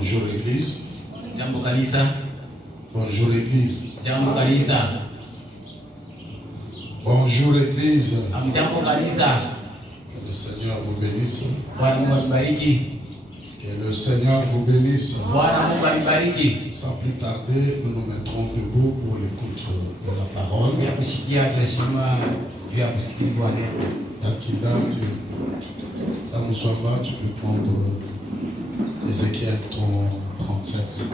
Bonjour l'église. Jambo kanisa. Bonjour l'église. Jambo kanisa. Bonjour l'église. Jambo kanisa. Que le Seigneur vous bénisse. Bwana Mungu anibariki. Que le Seigneur vous bénisse. Bwana Mungu anibariki. Sans plus tarder, nous nous mettrons debout pour l'écoute de la parole. Ya kusikia tunashima juu ya kusikiliza neno. Dakida, Muswamba, tu peux prendre Ézéchiel 37.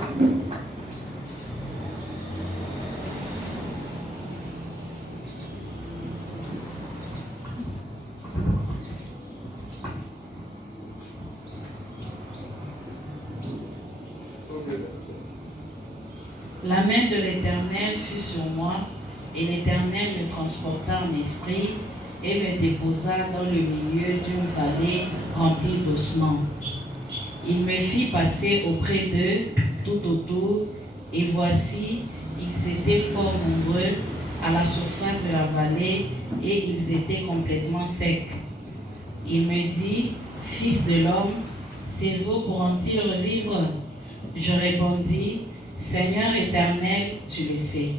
La main de l'Éternel fut sur moi, et l'Éternel me transporta en esprit et me déposa dans le milieu d'une vallée remplie d'ossements. Il me fit passer auprès d'eux tout autour, et voici, ils étaient fort nombreux à la surface de la vallée, et ils étaient complètement secs. Il me dit, Fils de l'homme, ces eaux pourront-ils revivre? Je répondis, Seigneur éternel, tu le sais.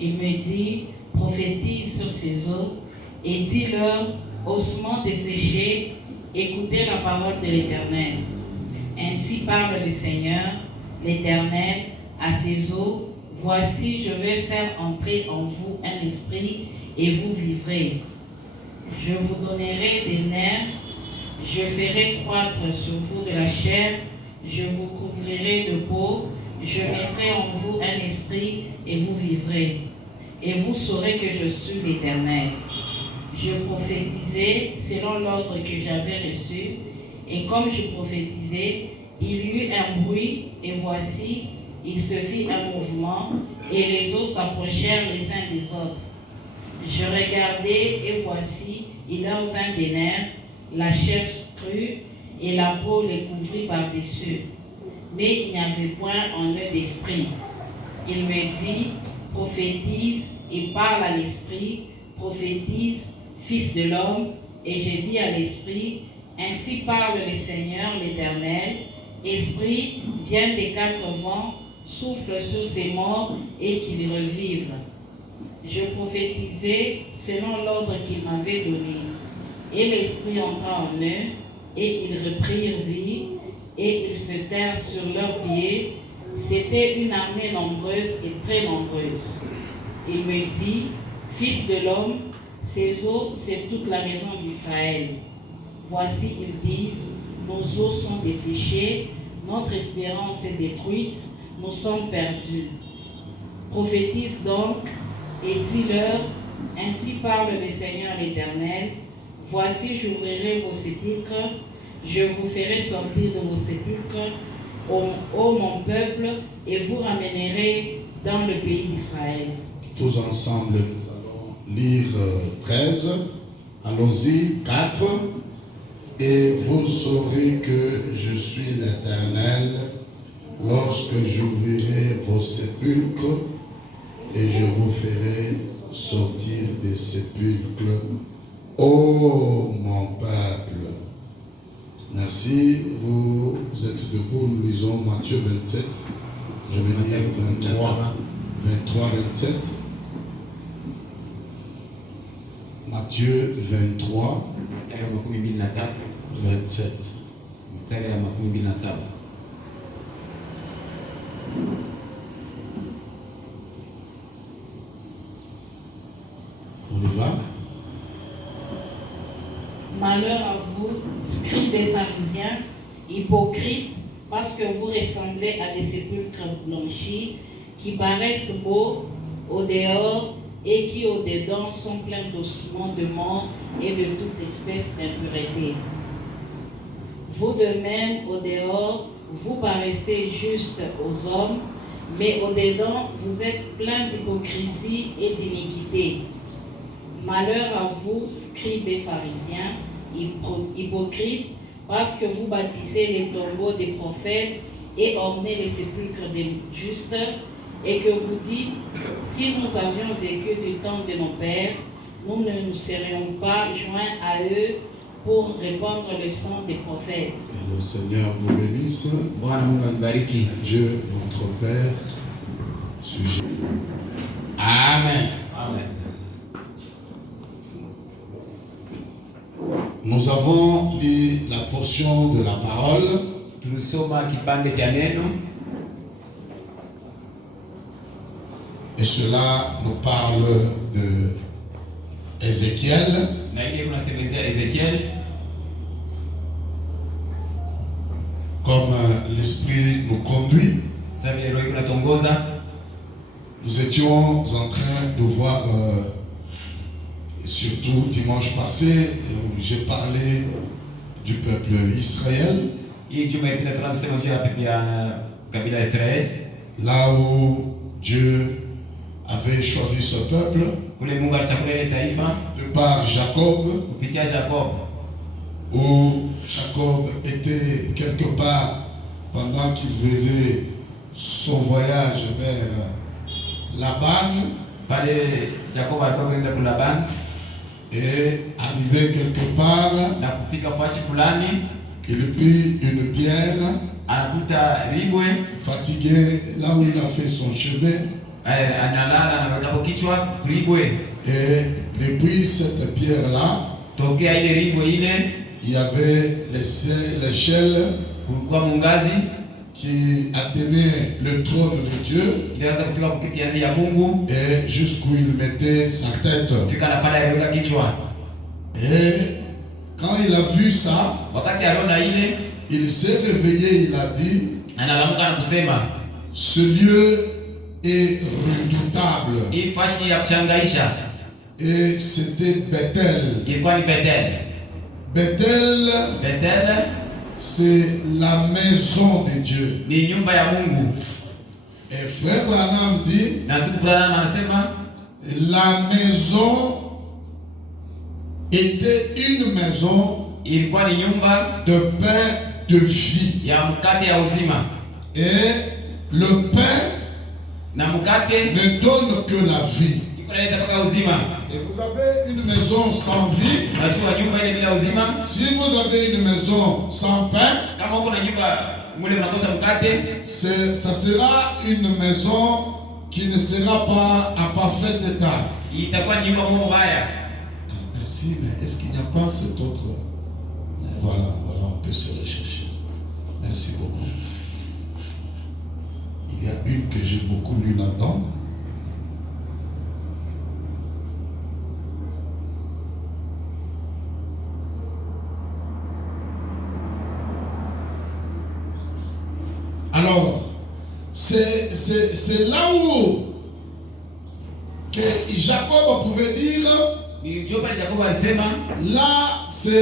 Il me dit, prophétise sur ces eaux et dis-leur, ossements desséchés, écoutez la parole de l'Éternel. Ainsi parle le Seigneur, l'Éternel, à ces eaux, voici, je vais faire entrer en vous un esprit et vous vivrez. Je vous donnerai des nerfs, je ferai croître sur vous de la chair, je vous couvrirai de peau, je mettrai en vous un esprit et vous vivrez. Et vous saurez que je suis l'Éternel. Je prophétisais selon l'ordre que j'avais reçu, et comme je prophétisais, il y eut un bruit, et voici, il se fit un mouvement, et les eaux s'approchèrent les uns des autres. Je regardai, et voici, il leur vint des nerfs, la chair crue, et la peau les couvrit par-dessus. Mais il n'y avait point en eux d'esprit. Il me dit, prophétise et parle à l'esprit, prophétise, fils de l'homme, et j'ai dit à l'esprit, ainsi parle le Seigneur l'Éternel, esprit, viens des quatre vents, souffle sur ces morts et qu'ils revivent. Je prophétisais selon l'ordre qu'il m'avait donné, et l'esprit entra en eux, et ils reprirent vie, et ils se tinrent sur leurs pieds. C'était une armée nombreuse et très nombreuse. Il me dit, Fils de l'homme, ces eaux, c'est toute la maison d'Israël. Voici, ils disent, nos eaux sont desséchées, notre espérance est détruite, nous sommes perdus. Prophétise donc et dis-leur, ainsi parle le Seigneur l'Éternel, voici, j'ouvrirai vos sépulcres, je vous ferai sortir de vos sépulcres, ô mon peuple, et vous ramènerez dans le pays d'Israël. Tous ensemble, nous allons lire 13. Allons-y, 4. Et vous saurez que je suis l'Éternel lorsque j'ouvrirai vos sépulcres et je vous ferai sortir des sépulcres, ô mon peuple. Merci. Vous êtes debout. Nous lisons Matthieu 27. Je vais lire 23, 27. Matthieu 23, 27. On y va? Malheur à vous, scribes et pharisiens, hypocrites, parce que vous ressemblez à des sépulcres blanchis, qui paraissent beaux au dehors et qui au dedans sont pleins d'ossements de mort et de toute espèce d'impureté. Vous de même, au dehors, vous paraissez justes aux hommes, mais au dedans, vous êtes pleins d'hypocrisie et d'iniquité. Malheur à vous, scribes et pharisiens, hypocrites, parce que vous bâtissez les tombeaux des prophètes et ornez les sépulcres des justes, et que vous dites, si nous avions vécu du temps de nos pères, nous ne nous serions pas joints à eux pour répandre le sang des prophètes. Que le Seigneur vous bénisse. Bwana Mungu anibariki. Dieu, notre Père, sujet. Amen. Amen. Nous avons lu la portion de la parole. Tulisoma kipande cha neno Et cela nous parle de Ézéchiel. na ile kunasemezea Ezekiel Comme l'Esprit nous conduit. sasa vile roho kunatongoza. Nous étions en train de voir, surtout dimanche passé, j'ai parlé du peuple Israël. Hii juma ilipita tunasema juu ya pepe ya kabila ya Israeli. Là où Dieu avait choisi ce peuple, Kule Mungu alichagua ile taifa de par Jacob, kupitia Jacob, où Jacob était quelque part pendant qu'il faisait son voyage vers Laban, pale Jacob alikuwa kwenda kwa Laban et arrivé quelque part, na kufika fashi fulani, il prit une pierre, anakuta ribwe, fatigué là où il a fait son chevet, analala anaweka kwa kichwa ribwe. et depuis cette pierre-là, Tokea ile ribwe ile il y avait l'échelle kulikuwa mungazi qui atteignait le trône de Dieu ilianza kufika kwa kiti ya enzi ya Mungu, et jusqu'où il mettait sa tête. kufika na pale aliweka kichwa. Et quand il a vu ça, Wakati aliona ile, il s'est réveillé, il a dit, analamuka na kusema ce lieu est redoutable. hii fashi ya kushangaisha Et c'était Bethel. ilikuwa ni Bethel. Bethel, Bethel c'est la maison de Dieu. ni nyumba ya Mungu, Et frère Branham dit, na ndugu Branham anasema la maison était une maison ilikuwa ni nyumba de pain de vie. ya mkate ya uzima, Et le pain na mkate ne donne que la vie. iko naleta mpaka uzima. Et vous avez une maison sans vie. Unajua nyumba ile bila uzima, Si vous avez une maison sans pain, kama uko na nyumba mule mnakosa mkate, ça sera une maison qui ne sera pas en parfait état. itakuwa ni nyumba moja mbaya. Merci, mais est-ce qu'il n'y a pas cet autre? Voilà, on peut se rechercher. Merci beaucoup. Il y a une que j'ai beaucoup lue là-dedans. Alors, c'est là où que Jacob pouvait dire, Ndio pale Jacob alisema là c'est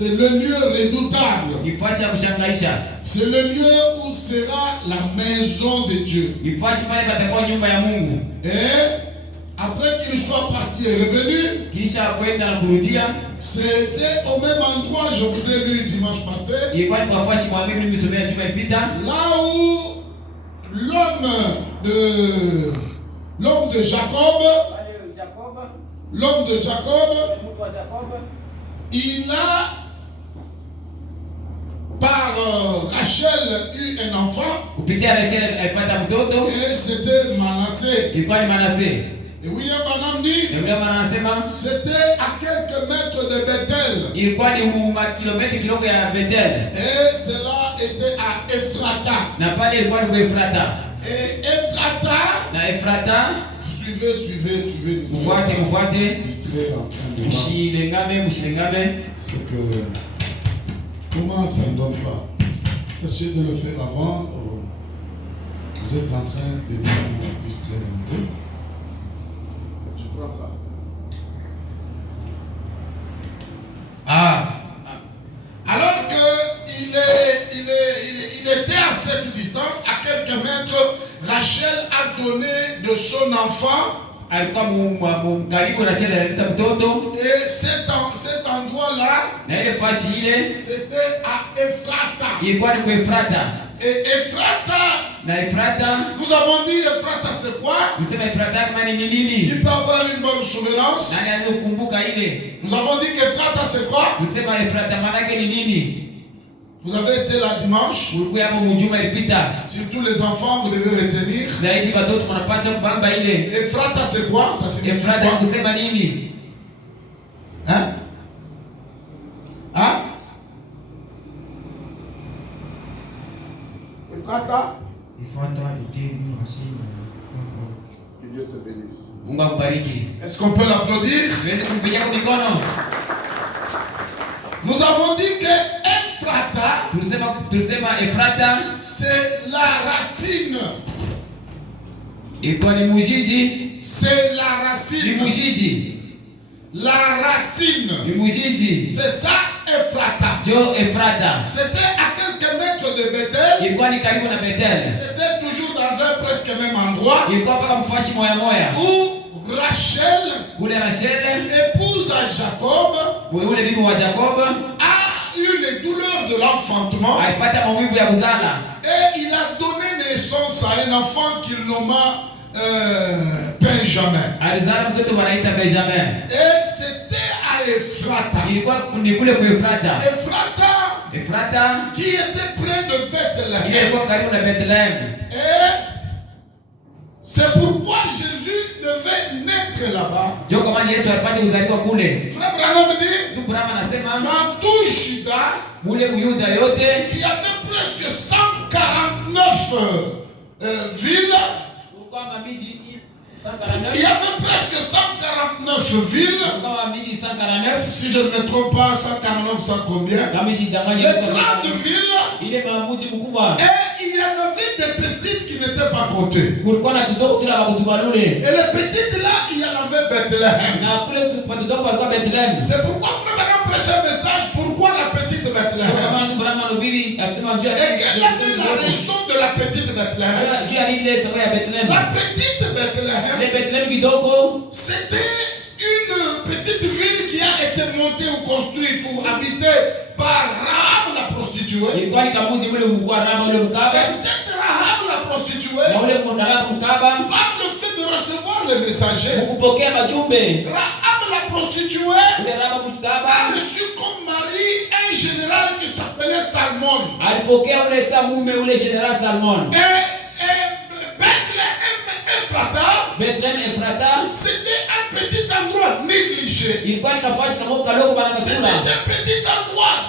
le lieu redoutable. ni fashi ya kushangaisha, C'est le lieu où sera la maison de Dieu. ni fashi pale patakuwa nyumba ya Mungu. Et après qu'il soit parti et revenu, Kisha kwenda na kurudia, c'était au même endroit, je vous ai lu dimanche passé, ilikuwa ni kwa fashi mwamini nimesomea juma ilipita, là où l'homme de Jacob, il a par Rachel eu un enfant, kupitia Rachel alipata mtoto, et c'était Manassé. ilikuwa ni Manase. Et William Branham dit, Na yule mwana anasema c'était à quelques mètres de Bethel. ilikuwa ni kilomita kidogo ya Bethel, Et cela était à Ephrata. na pale ilikuwa ni kwa Efrata. Et Ephrata, Na Efrata, suivez. mfuate, Distrait en train de marcher. mshilengame. C'est que, comment ça ne donne pas? Essayez de le faire avant. Vous êtes en train de nous distraire un peu. Je prends ça. Ah! Alors qu'il était à cette distance, à quelques mètres, Rachel a donné de son enfant. Alikuwa karibu Rachel alileta mtoto, Et cet endroit-là, na ile fashi ile c'était à Ephrata. ilikuwa ni kwa Efrata. Et Ephrata na Efrata. Nous avons dit Ephrata c'est quoi? Tusema Efrata kama ni nini? Il peut avoir une bonne souvenance. Nani anakumbuka ile? Nous avons dit qu'Ephrata c'est quoi? Tusema Efrata maana yake ni nini? Vous avez été là dimanche. Ulikuwa hapo mjuma ilipita. Surtout les enfants, vous devez retenir. Zaidi watoto wanapaswa kubamba ile. Ephrata c'est quoi? Ça signifie Efrata quoi? kusema nini? Hein? Hein? Ephrata? Ephrata était une racine. Que Dieu te bénisse. Mungu akubariki. Est-ce qu'on peut l'applaudir? Tuweze kumpigia kwa mikono. Nous avons dit que Ephrata, Tulisema Efrata c'est la racine. ilikuwa ni mujiji. C'est la Ni racine. mujiji. La racine. Ni mujiji. C'est ça, Ephrata. Jo Efrata. C'était à quelques mètres de Bethel. Ilikuwa ni karibu na Bethel. C'était toujours dans un presque même endroit Ilikuwa paka mfashi moya moya. où Rachel, Kule Rachel, épouse à Jacob, ule bibi wa Jacob, a eu les douleurs de l'enfantement alipata maumivu ya kuzala. et il a donné naissance à un enfant qu'il nomma Benjamin. Alizala mtoto wanaita Benjamin. Et c'était à Ephrata. Ilikuwa ni kule kwa Efrata. Efrata Qui était près de ile Bethléem. ilikuwa karibu na Bethlehem. Et c'est pourquoi Jésus devait naître là-bas. Jo kama Yesu alipaswa kuzaliwa kule. Frère Branham dit, Ndugu Brahma anasema dans tout Juda, ule Uyuda yote il y avait presque 149 villes. ulikuwa mamiji Il 149. y avait presque 149 villes. Ulikuwa mamiji 149. Si je ne me trompe pas, 149, ça combien? Kama shidanganya Les grandes villes. ile mamuji mkubwa. Et il y en avait des petites qui n'étaient pas comptées. Kulikuwa na tudogo tula bakutubalule. Et les petites là, il y en avait Bethléem. Na kule tudogo walikuwa Bethlehem. C'est pourquoi Frère Branham prêchait un message. Pourquoi la petite Bethléem? Kama ndugu Brahma anahubiri asema juu ya Et quelle était la raison de la petite Bethléem? juu ya ile sababu ya Bethlehem. La petite Bethléem, Ile Bethlehem kidogo c'était une petite ville qui a été montée ou construite ou habitée par Rahab la prostituée. ilikuwa ni kamuji ule mkubwa Raba ule mkaba. Et cette Rahab la prostituée, Na ule mwanaraba mkaba par le fait de recevoir les messagers, kupokea majumbe. Rahab la prostituée Ule Raba a mkaba reçu comme mari un général qui s'appelait Salmon. alipokea ule Samume ule General Salmon. Et Bethléem Ephrata, Bethlehem Efrata c'était un petit endroit négligé. ilikuwa ni kafashi kama kaloko bana C'était masula. un petit endroit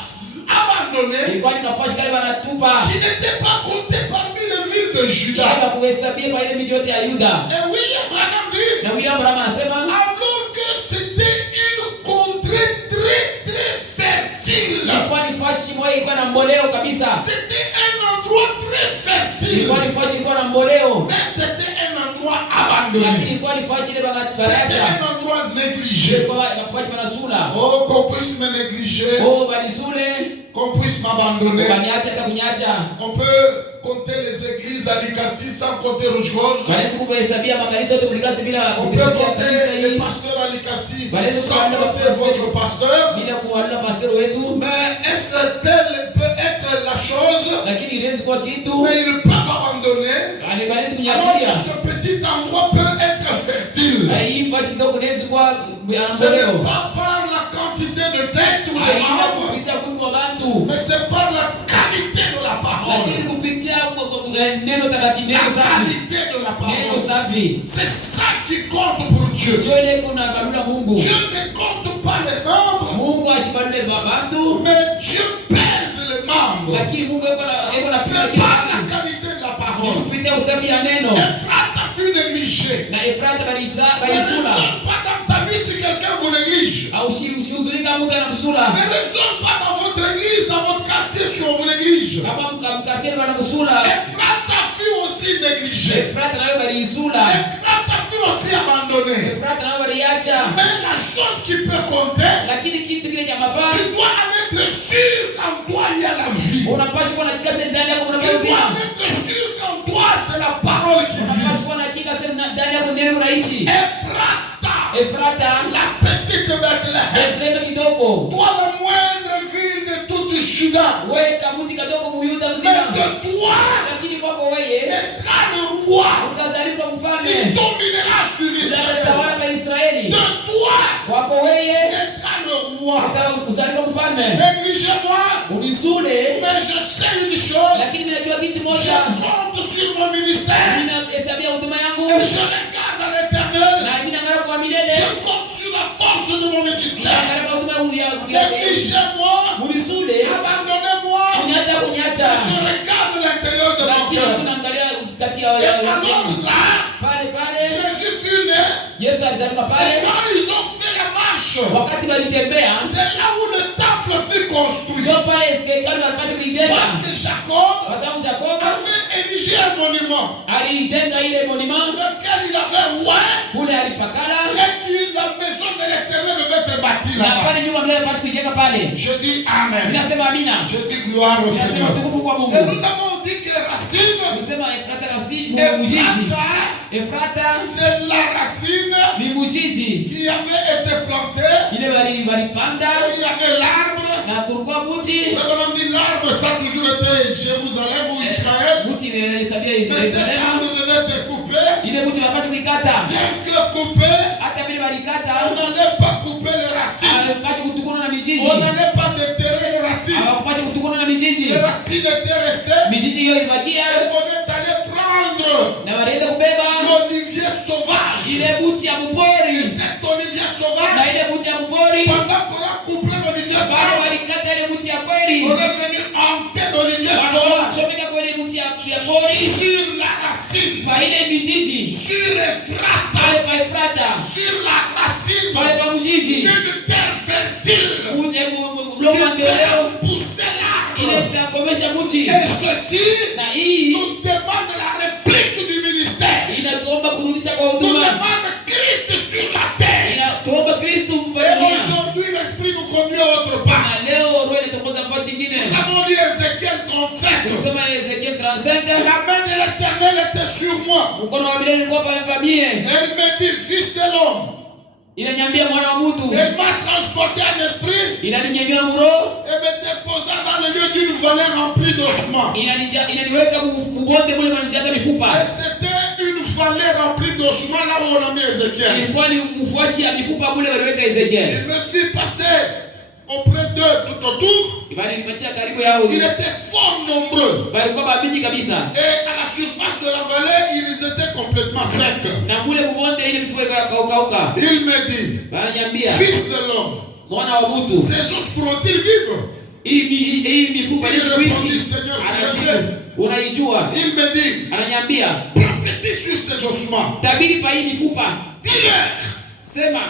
abandonné Ilikuwa ni kafashi kale banatupa. qui n'était pas compté parmi les villes de Juda. Ila kuhesabia kwa ile miji yote ya Yuda. Et William Branham dit, Na William Branham anasema alors que c'était une contrée très très fertile. ilikuwa ni fashi moja ilikuwa na mboleo kabisa. C'était un endroit très fertile. Ilikuwa ni fashi ilikuwa na mboleo. Mais c'était un endroit Lakini abandonné. ilikuwa ni fashi ile C'était banacha. un endroit négligé. Ilikuwa ni fashi banasula. Oh, qu'on puisse me négliger, Oh banisule, qu'on puisse m'abandonner. baniacha hata kunyacha. On peut compter les églises à Likasi sans compter Rouge-Gorge. Wanaweza kuhesabia makanisa yote kulikasi bila On peut kusifia kanisa compter les hii. pasteurs à Likasi sans compter votre pasteur. Bila kuwalula pastor wetu. Mais est-ce telle peut être la chose? Lakini inaweza kuwa kitu. Mais ils peuvent abandonner. Anaweza Alors que kunyachilia. ce petit endroit peut être fertile. Hii fashi kidogo inaweza kuwa Ce n'est mboleo. pas par la quantité de têtes ou de Haina membres, kupitia kundi wa bantu. mais c'est par la qualité de la Lakini parole. kupitia neno takatifu, La neno safi. qualité de la Neno parole. safi. C'est ça qui compte pour Dieu. Ndio ile kuna balula Mungu. Dieu ne compte pas les membres, Mungu ashibalule bantu. mais Dieu pèse les membres. Lakini Mungu eko na C'est kila par la kitu. qualité de la Ni parole. kupitia usafi ya neno. Ephrata fut négligé. Na Efrata Ne balisula. raisonne pas dans ta vie si quelqu'un vous néglige. Au usihuzulika mtu anamsula. Ne raisonne pas dans votre église, dans votre quartier si on vous néglige. Kama mkartieni banamsula. Ephrata fut aussi négligé. Efrata nayo balisula. Ephrata fut aussi abandonné. Efrata nayo baliacha. Mais la chose qui peut compter, Lakini kitu kile cha mafaa tu dois en être sûr qu'en toi il y a la vie. unapaswa kuwa na kikasi ndani yako kuna Tu dois uzima. en être sûr qu'en toi c'est la parole qui vit. Unapaswa kuwa na kikasi ndani yako neno unaishi. Ephrata, Efrata la petite Bethléem, Bethlehem kidogo. toi la moindre ville de toute Juda. Wewe kamuti kadogo muyuda Mais mzima. de toi, Lakini kwa kwako wewe naîtra le roi utazalika qui mfalme dominera sur Israël. utatawala kwa Israeli. De toi Kwako wewe naîtra le roi. utazalika mfalme. Négligez-moi, Unisule, mais je sais une chose. lakini ninajua kitu Je moja. compte sur mon ministère Ninahesabia huduma yangu et je regarde à l'éternel. na ninaangalia kwa milele. Je compte sur la force de mon ministère. Ninaangalia kwa huduma yangu ya Négligez-moi, Unisule, abandonnez-moi. uniacha kuniacha. Je regarde l'intérieur de mon Lakini cœur. tunaangalia kati ya Et alors là, pale pale Jésus fut né. Yesu alizalika Et pale. quand ils ont fait la marche, Wakati walitembea c'est là où le temple fut construit. ndio pale hekalu walipaswa kuijenga, Parce que Jacob kwa sababu Yakobo avait érigé un monument alijenga ile monument lequel il avait oint kule alipakala, et que la maison de l'éternel devait être bâtie na là-bas. pale nyuma mleo alipaswa kuijenga pale. Je dis Amen. Ninasema amina, Je dis gloire au ninasema Seigneur. utukufu kwa Mungu. Et nous avons dit que racine, Nisema Efrata rasini mujiji, Ephrata, Efrata c'est la racine ni mujiji qui avait été plantée. ile walipanda Et il y avait l'arbre. na kulikuwa muti. Frère Branham dit l'arbre, ça a toujours été Jérusalem ou Israël. Muti inahesabia Mais cet Yerusalemu. arbre devait être coupé. Ile muti wanapaswa kuikata, Bien que coupé, hata vile on walikata n'allait pas couper les racines. hawapaswi kutukana na mizizi, On n'allait pas déterrer les racines. hawapaswi kutukana na mizizi. Les racines étaient restées. Mizizi hiyo ilibakia Et on est allé prendre na walienda kubeba l'olivier sauvage. ile buti ya Et mpori cet olivier na sauvage, ile buti ya mpori. pendant qu'on a coupé l'olivier Wale sauvage, walikata ile buti ya kweli, on est venu hanter l'olivier sauvage wanachomeka kwa ile buti ya pori sur la racine, pa ile mizizi sur Ephrata, pale pa Efrata, sur la racine pale pa mjiji d'une terre fertile mlongo qui ndio fait leo pousser l'arbre. ile itakomesha mti. Et ceci Na hii nous demande la réplique du ministère. inatuomba kurudisha kwa Nous huduma, demande Christ sur la terre. inatuomba Kristo Et mpania. aujourd'hui, l'Esprit nous conduit à autre part. Na leo roho inatongoza nafasi nyingine. Nous avons lu Ézéchiel 37. Tusoma Ezekiel 35. La main de l'Éternel était sur moi. Mkono wa Biblia ulikuwa pamevamie. Elle me dit, fils de l'homme. Inaniambia mwana wa mtu. Elle m'a transporté en esprit Inaninyanyua mroho. et me déposa dans le lieu d'une vallée remplie d'ossements. Inaniweka mbonde mule manijaza Et mifupa. c'était une vallée remplie d'ossements là où on a mis Ézéchiel. Ilikuwa ni mfuashi ya mifupa mule waliweka Ezekiel. Il me fit passer auprès d'eux tout autour. Ibali nipatia karibu yao. Ils étaient fort nombreux. Walikuwa babiji kabisa. Et à la surface de la vallée, ils étaient complètement secs. Na mule mbonde ile mifupa ikakauka. Il me dit, Ananiambia, fils de l'homme, mwana wa mtu. ces os pourront-ils vivre? Hii mifupa Il ile répondit, kuishi. Seigneur, tu le Anajibu, sais. unaijua. Il me dit, Ananiambia, prophétise sur ces ossements. tabiri pa hii mifupa. Dis-leur, Sema,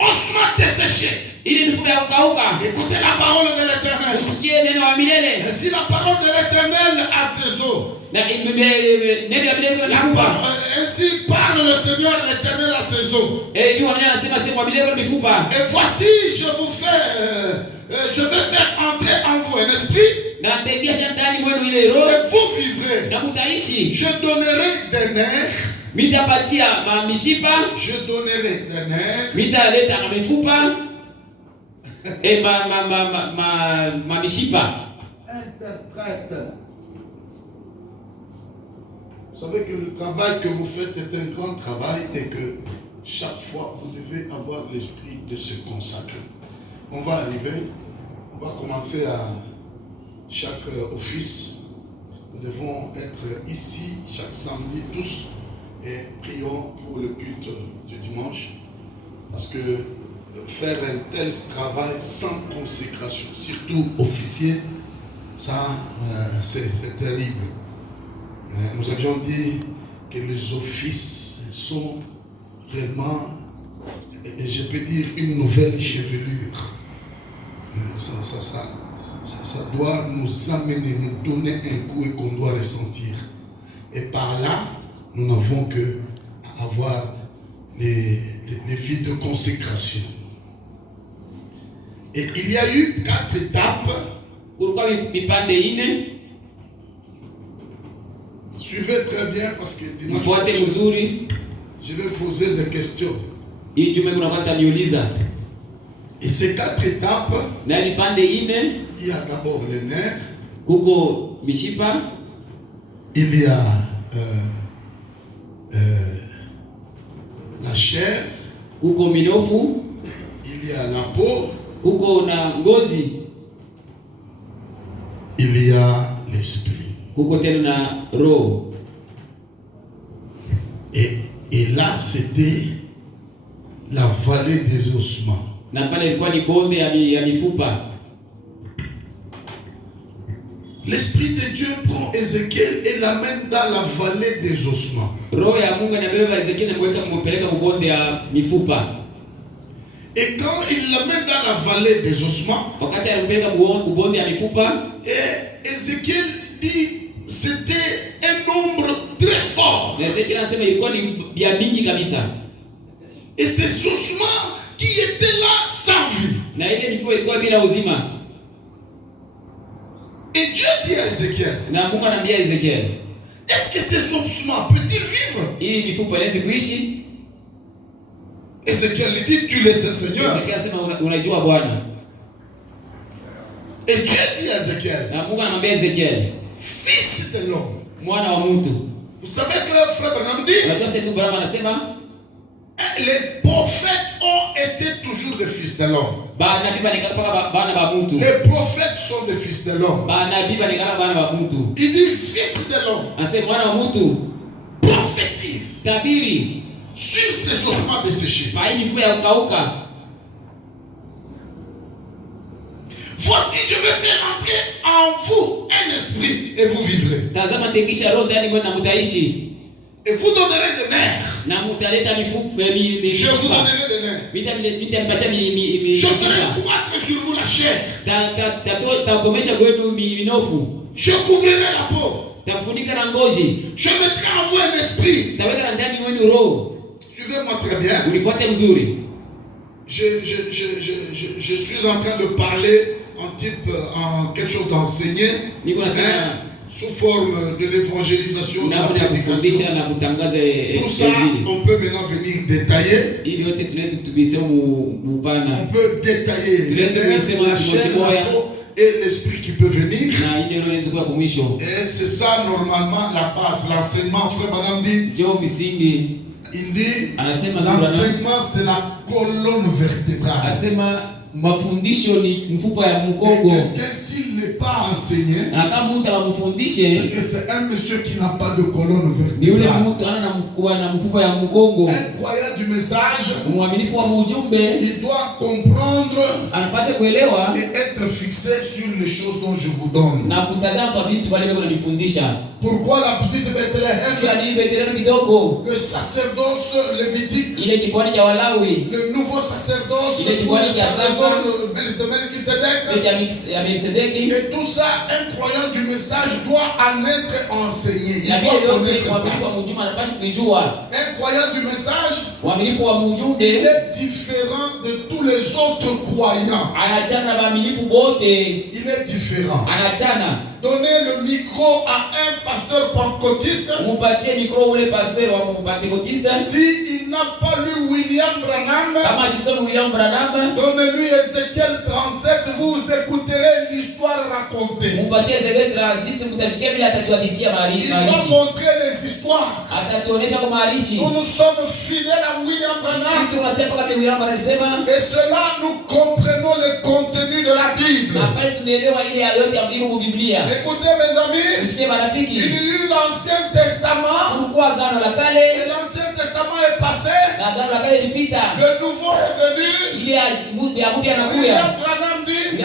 ossements desséchés. ile mifupa ya kukauka. Écoutez la parole de l'Éternel. Usikie neno la milele. Ainsi la parole de l'Éternel à ses os. Na neno ya milele kwa mifupa. Ainsi parle le Seigneur l'Éternel à ses os. Hiyo maneno anasema sema milele kwa mifupa. Et voici, je vais faire entrer en vous un esprit. Na nitaingia ndani mwenu ile roho Et vous vivrez. na mtaishi. Je donnerai des nerfs. Mitapatia mishipa, Je donnerai des nerfs. mitaleta na mifupa. Mishipa. Interprète. Vous savez que le travail que vous faites est un grand travail et que chaque fois vous devez avoir l'esprit de se consacrer. On va arriver, on va commencer à chaque office. Nous devons être ici chaque samedi tous et prions pour le culte du dimanche. Parce que faire un tel travail sans consécration, surtout officier, ça c'est terrible. Nous avions dit que les offices sont vraiment, et je peux dire, une nouvelle chevelure. Ça doit nous amener, nous donner un coup et qu'on doit ressentir. Et par là, nous n'avons que avoir les vies de consécration. Et il y a eu 4 étapes. Suivez très bien parce que dimanche, je vais poser des questions. Et ces 4 étapes, il y a d'abord les nerfs, kuko mishipa, il y a la chair, kuko minofu, il y a la peau, kuko na ngozi, il y a l'esprit. kuko tena na roho. Et là, c'était la vallée des ossements. Na pale ilikuwa ni bonde ya mifupa. L'Esprit de Dieu prend Ézéchiel et l'amène dans la vallée des ossements. Roho ya Mungu anabeba Ezekiel na kuweka kumpeleka mbonde ya mifupa. Et quand il l'amène dans la vallée des ossements, wakati alimpeleka mbonde ya mifupa, et Ézéchiel dit c'était un nombre très fort. Ezekiel anasema ilikuwa ni bia mingi kabisa. Et ces ossements qui étaient là sans vie. Na ile mifupa ilikuwa bila uzima. Et Dieu dit à Ézéchiel, na Mungu anambia Ezekiel, est-ce que ces ossements peuvent-ils vivre? Hii mifupa inaweza kuishi? Ézéchiel lui dit, tu le sais Seigneur. Ezekiel anasema unajua Bwana. Et Dieu dit à Ézéchiel, na Mungu anamwambia Ezekiel, fils de l'homme. Mwana wa mtu. Vous savez que frère Branham dit, unajua sasa ndugu Branham anasema les prophètes ont été toujours des fils de l'homme. Les prophètes sont des fils de l'homme. Il dit fils de l'homme. Prophétise sur ces ossements desséchés. Voici, je vais faire entrer en vous un esprit et vous vivrez. Et vous donnerez des nerfs. Je vous donnerai des nerfs. Je ferai croître sur vous la chair. Je couvrirai la peau. Je mettrai en vous un esprit. Suivez-moi très bien. Je suis en train de parler en quelque chose d'enseigner. Sous forme de l'évangélisation, de la prédication. Tout ça, on peut maintenant venir détailler. On peut détailler la chair, la peau et l'esprit qui peut venir. Et c'est ça normalement la base. L'enseignement, frère Branham dit, il dit, l'enseignement c'est la colonne vertébrale. Mafundisho ni mfupa ya mkongo. Quelqu'un s'il n'est pas enseigné, c'est que c'est un monsieur qui n'a pas de colonne vertébrale. Un croyant du message, il doit comprendre et être fixé sur les choses dont je vous donne. Pourquoi la petite Bethléem? Le sacerdoce lévitique, le nouveau sacerdoce, de Melchisédek, et tout ça, un croyant du message doit en être enseigné. Il doit connaître ça. Un croyant du message, il est différent de tous les autres croyants. Il est différent. Donnez le micro à un pasteur pentecôtiste. S'il n'a pas lu William Branham, donnez-lui Ézéchiel 37, vous écouterez l'histoire racontée. Il va montrer les histoires. Nous sommes fidèles à William Branham. Et cela, nous comprenons le contenu de la Bible. Écoutez mes amis, il y a eu l'Ancien Testament et l'Ancien Testament est passé, le Nouveau est venu. William Branham dit, à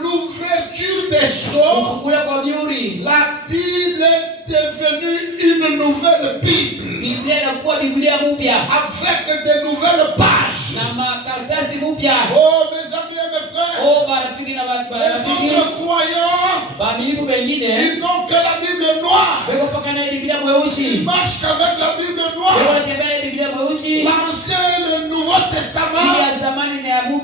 l'ouverture des sceaux, la Bible est devenue une nouvelle Bible avec de nouvelles pages. Oh mes amis et mes frères, les autres croyants, ils n'ont que la Bible noire. Ils marchent qu'avec la Bible noire. L'Ancien et le Nouveau Testament.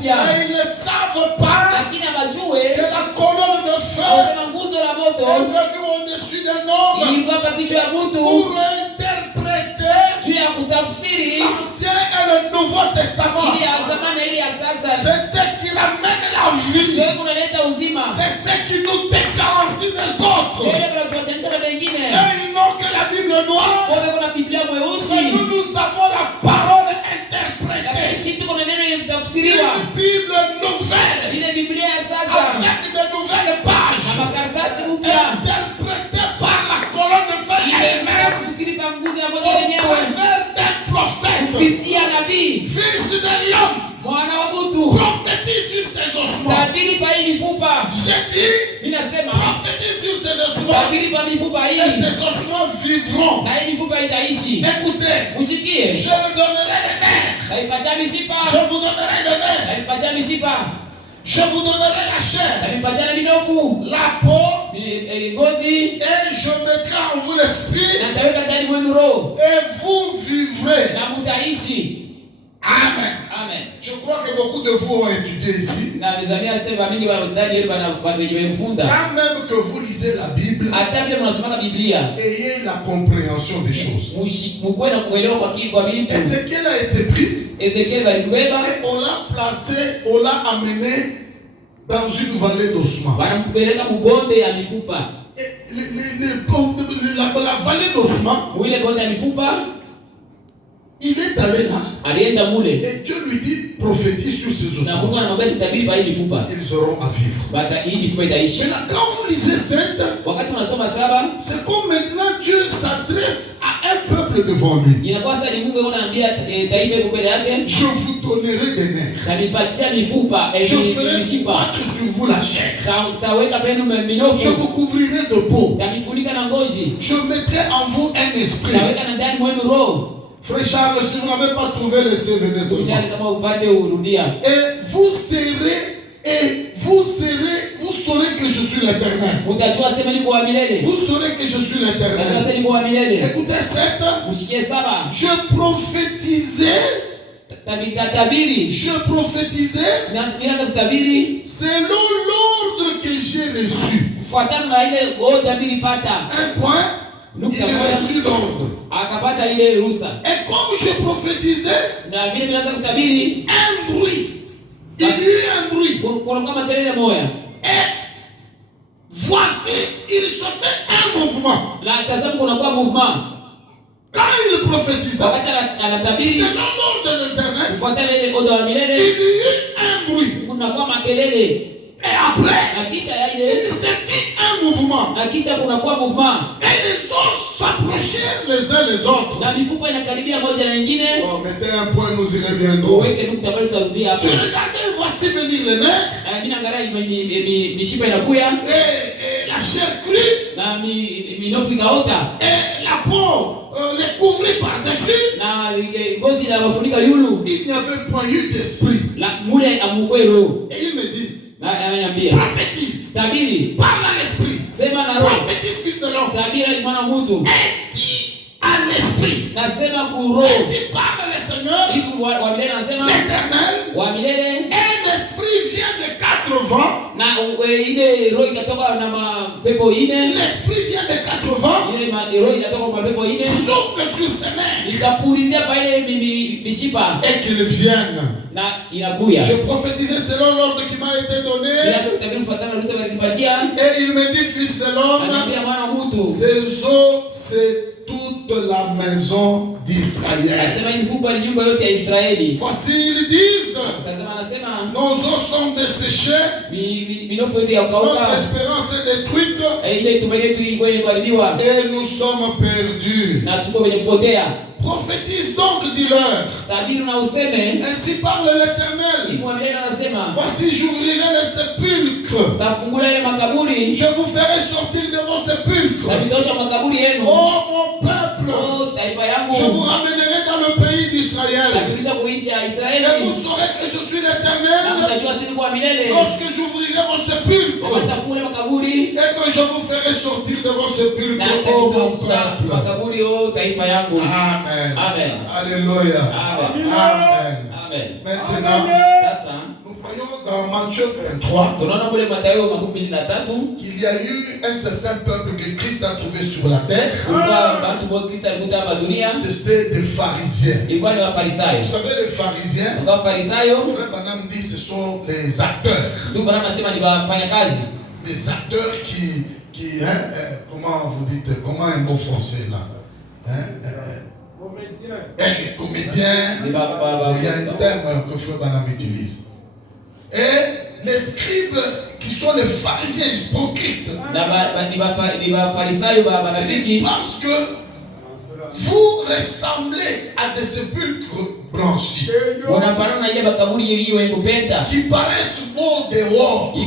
Et ils ne savent pas que la colonne de feu est venue au-dessus d'un homme pour interpréter l'Ancien et le Nouveau Testament. C'est ce qui ramène la vie. C'est ce qui nous différencie des autres. Biblia Mais mweusi. nous avons la parole interprétée. Lakini sisi tuko na neno linatafsiriwa. Une Bible nouvelle. Ile Biblia ya sasa Avec de nouvelles pages. na makaratasi mpya. Interprétée par la colonne de feu Ile elle-même. tafsiri pa nguzo ya moto Au wenyewe. travers d'un prophète. Kupitia nabii, Fils de l'homme. mwana wa mtu. Prophétise sur ses ossements. Tabiri pa hii mifupa. J'ai dit, Mimi nasema prophétise sur ses ossements. tabiri pa mifupa Et hii. ces ossements vivront. Na hii mifupa itaishi. Écoutez, Mushikie. je vous donnerai les nerfs. Naipatia mishipa. Je vous donnerai les nerfs. Naipatia mishipa. Je vous donnerai la chair, Naipatia na minofu. la peau, Ngozi. et je mettrai en vous l'esprit, Na nitaweka ndani mwenu roho. et vous vivrez. Na mutaishi. Amen. Amen. Je crois que beaucoup de vous ont étudié ici. Na mezamia sema mingi wa ndani yetu wamefunda. Quand même que vous lisez la Bible, Hata vile mnasoma Biblia. ayez la compréhension des choses. Mkuwe na kuelewa kwa vitu. Ézéchiel a été pris Ezekiel balikubeba. et on l'a placé, on l'a amené dans une vallée d'ossements. Wanampeleka mbonde ya mifupa. Et la vallée d'ossements, Mwile bonde ya mifupa. il est allé là Alienda mule. et Dieu lui dit prophétise sur ces Na Mungu ossements. anamwambia sitabiri pa hii mifupa. Ils auront à vivre. Bata hii mifupa itaishi. Maintenant, quand vous lisez 7, Wakati unasoma 7, c'est comme maintenant Dieu s'adresse à un peuple devant lui. inakuwa sasa ni Mungu anaambia taifa liko mbele yake. Je vous donnerai des nerfs. Kanipatia mifupa, Je ferai mishipa. croître sur vous la chair. Taweka penu Je minofu. vous couvrirai de peau. Tamifunika na ngozi. Je mettrai en vous un esprit. Taweka na ndani mwenu roho. Frère Charles, si vous n'avez pas trouvé, laissez venir ce soir. Ushani kama upate urudia. Et vous saurez que je suis l'Éternel. Utajua sema niko wa milele. Vous saurez que je suis Utajua l'Éternel. sema niko wa milele. Écoutez 7. Ushikie 7. Je prophétisais. Tabiri. Je prophétisais Ninaanza kutabiri selon l'ordre que j'ai reçu. kufuatana na ile tabiri pata. Un point. Il a reçu l'ordre. Akapata ile ruhusa. Et comme je prophétisais, Na vile vinaanza kutabiri, un bruit. Il y eut un bruit. kuna kama kelele moja. Et voici, il se fait un mouvement. La tazama kuna kwa mouvement. Quand il prophétisait, Wakati anatabiri selon l'ordre de l'Éternel, kufuatana ile oda wa il milele, y eut un bruit. kuna kwa makelele. Et après, Na kisha ya ile, il se fit un mouvement. na kisha kuna kwa mouvement. Et les os s'approchèrent les uns les autres. Na mifupa inakaribia moja na nyingine. Oh, mettez un point, nous y reviendrons. Uweke nukta pale tutarudia hapo. Je regardais, voici venir les nerfs. Mimi naangalia mishipa inakuya Et la chair crue. na minofu ikaota Et la peau les couvrit par-dessus. na ngozi inawafunika yulu. Il n'y avait point eu d'esprit. La mule amukwe roho. Et il me dit, Na ananiambia, prophétise, tabiri, parle à l'esprit. sema na roho. Prophétise, fils de l'homme. Tabiri mwana mtu. Et dis à l'esprit. Nasema ku roho. Ainsi parle le Seigneur, Hivi wa milele anasema l'Éternel. wa milele Un esprit vient de 4 vents. na ile roho ikatoka na mapepo ine. L'esprit vient de 4 vents. Ile roho ikatoka kwa mapepo ine. Souffle sur ses mains. Ikapulizia pa ile mishipa Et qu'il vienne. na inakuya. Je prophétisais selon l'ordre qui m'a été donné. Bila kutabiri kufuatana na ruhusa walinipatia. Et il me dit, fils de l'homme, Ananiambia mwana mtu. ces eaux, c'est toute la maison d'Israël. Anasema hii mifupa ni nyumba yote ya Israeli. Voici, ils disent, Tazama anasema nos os sont desséchés, minofu yote ya notre ukauka. espérance est détruite Ile tumaini yetu ilikuwa imeharibiwa et nous sommes perdus. na tuko kwenye kupotea. Prophétise donc, dis-leur, Tabiri na useme ainsi parle l'Éternel. hivi wa milele anasema Voici, j'ouvrirai les sépulcres. tafungula ile makaburi Je vous ferai sortir de vos na sépulcres. vitosha makaburi yenu. Oh mon peuple, Oh taifa je vous yangu, ramènerai dans le pays d'Israël. tabirisha kuinchi ya Et Israeli vous saurez que je suis na l'Éternel mtajua sisi kwa milele. lorsque j'ouvrirai vos sépulcres Wakati tafungula makaburi et que je vous ferai sortir de vos na sépulcres, oh mon nitavitosha peuple. makaburi. Oh taifa yangu. Amen. Amen. Alléluia. Amen. Amen. Amen. Maintenant, Sasa nous voyons dans Matthieu 23 tunaona mule Mathayo 23 qu'il y a eu un certain peuple que Christ a trouvé sur la terre. kulikuwa watu wa Kristo alikuta hapa dunia, C'était des pharisiens. ilikuwa ni Wafarisayo. Vous savez, les pharisiens, Kwa Wafarisayo Frère Branham dit, ce sont les acteurs. ndio Bwana anasema ni wafanyakazi. Des acteurs qui comment vous dites, comment un mot français là, hein, les comédiens. Il y a un terme que Frère Branham utilise. Et les scribes qui sont les pharisiens hypocrites. Ils pensent que vous ressemblez à des sépulcres blanchis qui paraissent beaux dehors et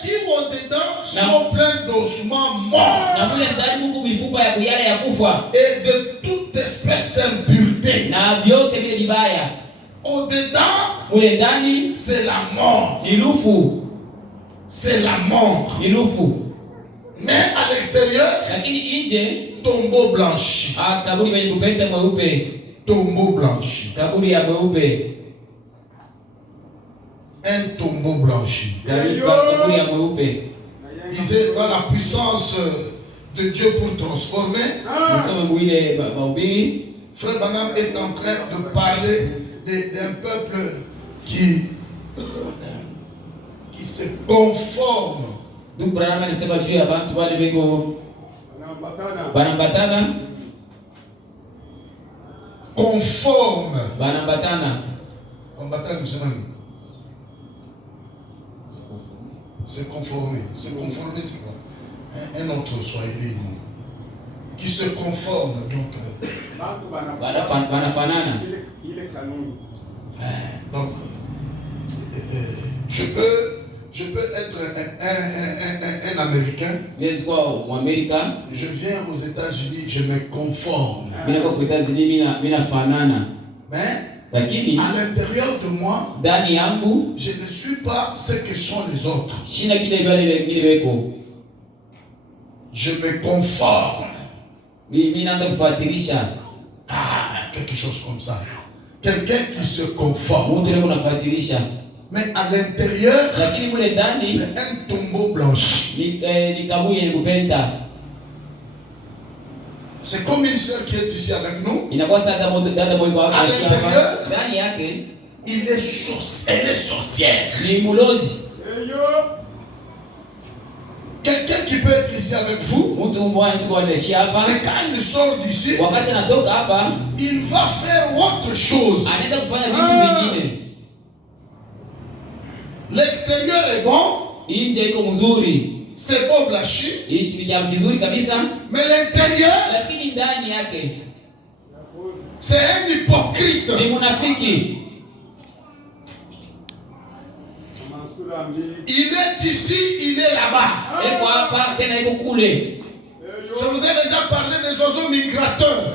qui au-dedans sont pleins d'ossements morts et de toute espèce d'impureté. Au-dedans, c'est la mort. C'est la mort. Mais à l'extérieur, tombeau blanchi. Tombeau blanchi. Un tombeau blanchi. Il disait dans la puissance de Dieu pour transformer. Frère Branham est en train de parler d'un peuple qui se conforme. Conforme. C'est conformer. C'est conformer, c'est quoi? Un autre swahili qui se conforme. Donc, je peux être un Américain. Je viens aux États-Unis, je me conforme. Mais à l'intérieur de moi, je ne suis pas ce que sont les autres. Je me conforme. Quelque chose comme ça. Quelqu'un qui se conforme. Mais à l'intérieur, c'est un tombeau blanchi. C'est comme une sœur qui est ici avec nous. À l'intérieur, elle est sorcière. Quelqu'un qui peut être ici avec vous, mais quand il sort d'ici, il va faire autre chose. L'extérieur est bon, c'est beau blanchi, mais l'intérieur, c'est un hypocrite. Il est ici, il est là-bas. Je vous ai déjà parlé des oiseaux migrateurs.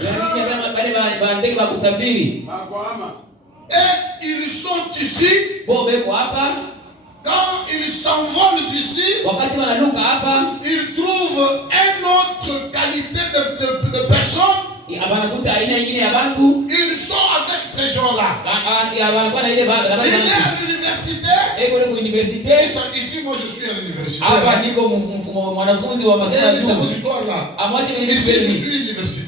Et ils sont ici. Quand ils s'envolent d'ici, ils trouvent une autre qualité de personnes. Ils sont avec ces gens-là. Il est à l'université. Ici, moi je suis à l'université. Et aux histoires là. Ici, je suis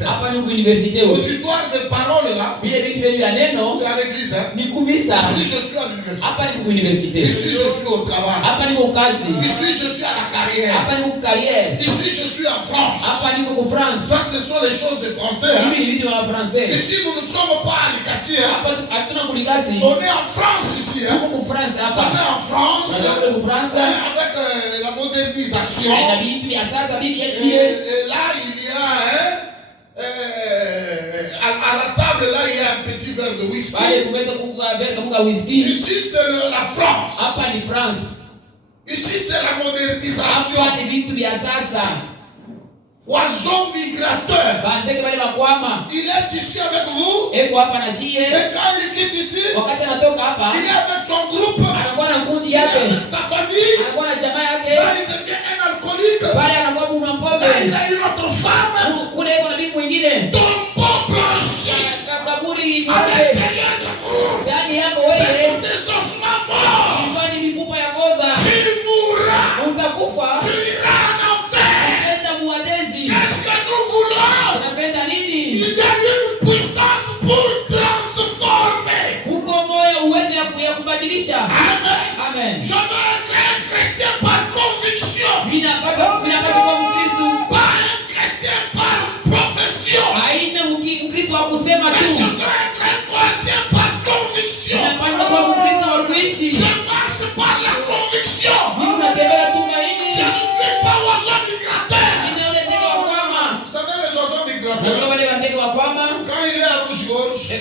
universitaire. Aux histoires de paroles là, c'est à l'église. Ici, je suis à l'université. Ici, je suis au travail. Ici, je suis à la carrière. Ici, je suis en France. Ça, ce sont les choses de français. Ici, nous ne sommes pas à l'Icassien. On est en France ici. Ça met en France avec la modernisation. Et là, il y a à la table, là, il y a un petit verre de whisky. Ici, c'est la France. Ici, c'est la modernisation. Oiseau migrateur. Il est ici avec vous. Mais quand il quitte ici, il est avec son groupe. Il est avec sa famille. Là, il devient un alcoolique. Là, il a une autre femme. Tombeau blanchi. À l'intérieur de vous, c'est des ossements morts. Tu mourras. Tu iras en enfer. Qu'est-ce que nous voulons? Il y a une puissance pour transformer. Amen. Je veux être un chrétien par conviction.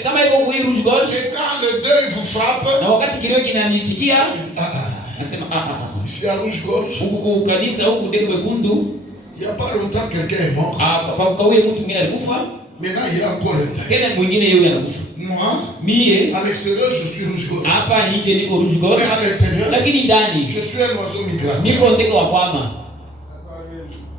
Kama iko kui rouge gorge. Et quand le deuil vous frappe, Na wakati kilio kinanifikia, il nasema ici à rouge gorge, huku kanisa huku ndiko mekundu. il n'y a pas longtemps quelqu'un est mort. Papa kauye mtu mwingine alikufa. Maintenant il y a encore un deuil. Tena mwingine yeye anakufa. Moi, Mie à l'extérieur, je suis rouge gorge. hapa nje niko rouge gorge. Mais à l'intérieur, Lakini ndani je suis un oiseau migrateur. niko ndege wa kwama.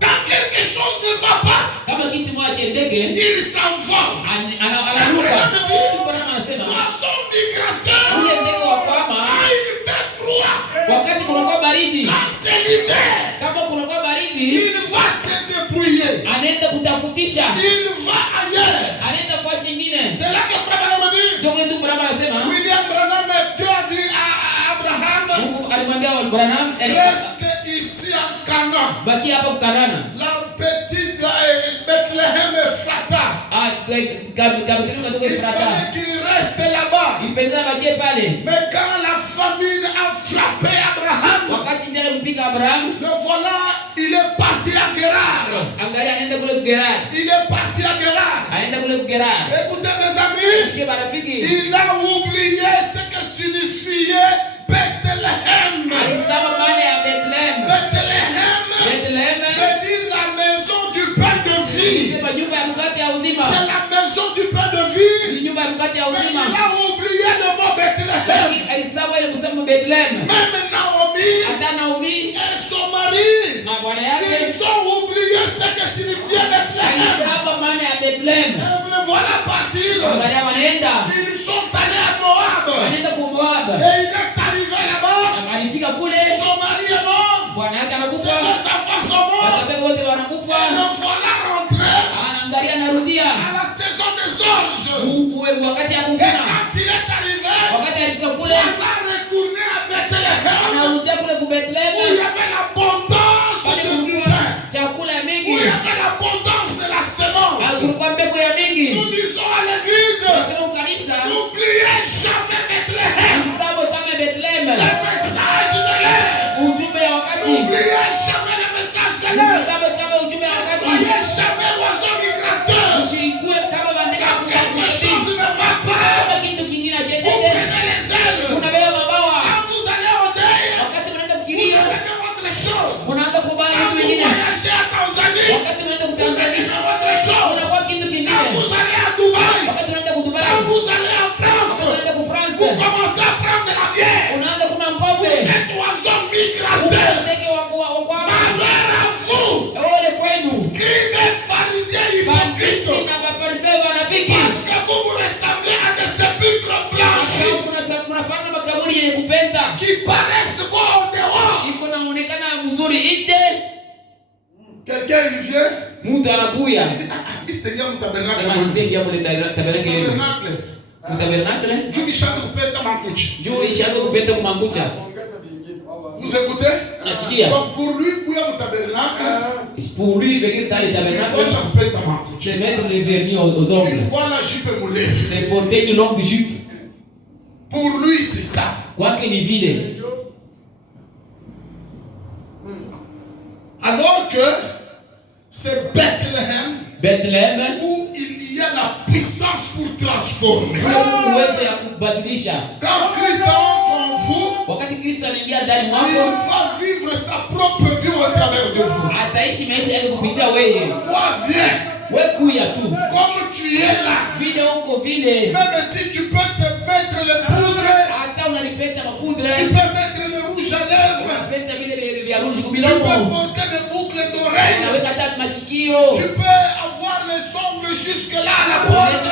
Quand quelque chose ne va pas, Kama kitu moja kiendeke, il s'envole. anaruka. Ndipo anasema Oiseau migrateur, ule ndege wa kwama quand il fait froid, wakati kunakuwa baridi, quand c'est l'hiver, kama kunakuwa baridi, il va se débrouiller. anaenda kutafutisha, Il va ailleurs. anaenda fasi nyingine. C'est là que Frère Branham me dit, Ndio ndio Branham anasema, William Branham, Dieu a dit à Abraham, Mungu alimwambia Branham, reste ici en Canaan. baki hapa Kanana. La petite Bethléem Ephrata. Kabetini Il kutoka Efrata. fallait qu'il reste là-bas. Ilipendeza bakie pale. Mais quand la famine a frappé Abraham, Wakati njala mpika Abraham, le voilà, il est parti à Guérard. angalia anaenda kule Gerar. Il est parti à Guérard. Anaenda kule Gerar. Écoutez mes amis, Sikia marafiki. il a oublié ce que signifiait Bethléem. Alisema maana ya Bethlehem. Bethléem Bethlehem veut dire la maison du pain de vie. sema nyumba ya mkate ya uzima. C'est la maison du pain de vie. Ni nyumba ya mkate ya Mais uzima. il a oublié le mot Bethléem. Lakini alisema ile msemo Bethlehem. Même Naomi Hata Naomi et son mari, na bwana yake ils ont oublié ce que signifiait Bethléem. alisema maana ya Bethlehem. Et le voilà partir. Angalia wanaenda. Ils sont allés à Moab. Wanaenda kwa Moab. Et il est arrivé là-bas. Na alifika kule, Son mari est mort. bwana yake Ses anakufa. deux enfants sont morts. Watoto wote Et wanakufa. le voilà rentré Anaangalia anarudia. à la saison des orges. Uwe wakati ya Et kuvuna. quand il est arrivé, Wakati alifika il kule, va retourner à Bethléem anarudia kule ku où il y Bethlehem. avait l'abondance Pale de du kulikuwa pain. chakula Où mingi. il y avait l'abondance de la semence. Kulikuwa mbegu ya mingi. Nous disons à l'église, Tunasema kanisa, n'oubliez jamais Bethléem. usisahau kama Bethlehem. Le message de l'air. Ujumbe ya wakati. N'oubliez jamais le message de l'air. Usisahau kama ujumbe ya Ne wakati. soyez jamais oiseau migrateur. Usikue kama bandika Quand quelque chose ne va pas, kama kitu kingine vous akiendeke. prenez les ailes. Unabeba mabawa. Quand vous allez au deuil, Wakati unaenda vous kukiria, devenez autre chose. unaanza kubaya Quand vitu vous vingine. voyagez à Tanzanie, Wakati unaenda vous kutanzania, devenez autre chose. unakuwa kitu Quand kingine. vous allez à Dubaï, Wakati unaenda ku Dubai, quand vous allez en France, wakati unaenda ku France, vous commencez à prendre de la bière. unaanza kuna Vous mpombe. êtes oiseau Uko migrateur. ndege wa kwama. Malheur à vous, Ole kwenu. scribes, pharisiens, hypocrites, Bakristo na Mafarisayo wanafiki. parce que vous vous ressemblez à des sépulcres blanchis Kunafanya makaburi yenye kupenda. qui paraissent beaux au dehors. Iko naonekana mzuri nje. Quelqu'un il vient, Mtu anakuya. il dit, mystérieux mon tabernacle. Sema shiteli ya mule tabernacle yetu. Tabernacle. Tabernacle. Juu ni chance kupenda makuchi. Juu ishaanza kupenda kumangucha. Vous écoutez? Nasikia. Donc pour lui, kuya mu tabernacle, Pour lui venir dans le il tabernacle, doit kupenda makuchi. c'est mettre les vernis aux Il ongles. voit la jupe mouler. C'est porter une longue jupe. Pour lui, c'est ça. Kwake ni vile. Alors que c'est Bethléem Bethlehem où il y a la puissance pour transformer. kuna uwezo ya kubadilisha. Quand Christ est en vous, Wakati Kristo anaingia ndani il mwako, va vivre sa propre vie au travers de vous. ataishi maisha yake kupitia wewe. Toi, viens. Wewe kuya tu. Comme tu es là, Vile uko vile. même si tu peux te mettre le poudre, Hata unalipenda mapudre. tu peux mettre le rouge à lèvres, Unapenda vile vya rouge tu peux kubilomo. porter des boucles d'oreilles, Unaweka hata masikio. tu peux avoir les ongles jusque là à la porte.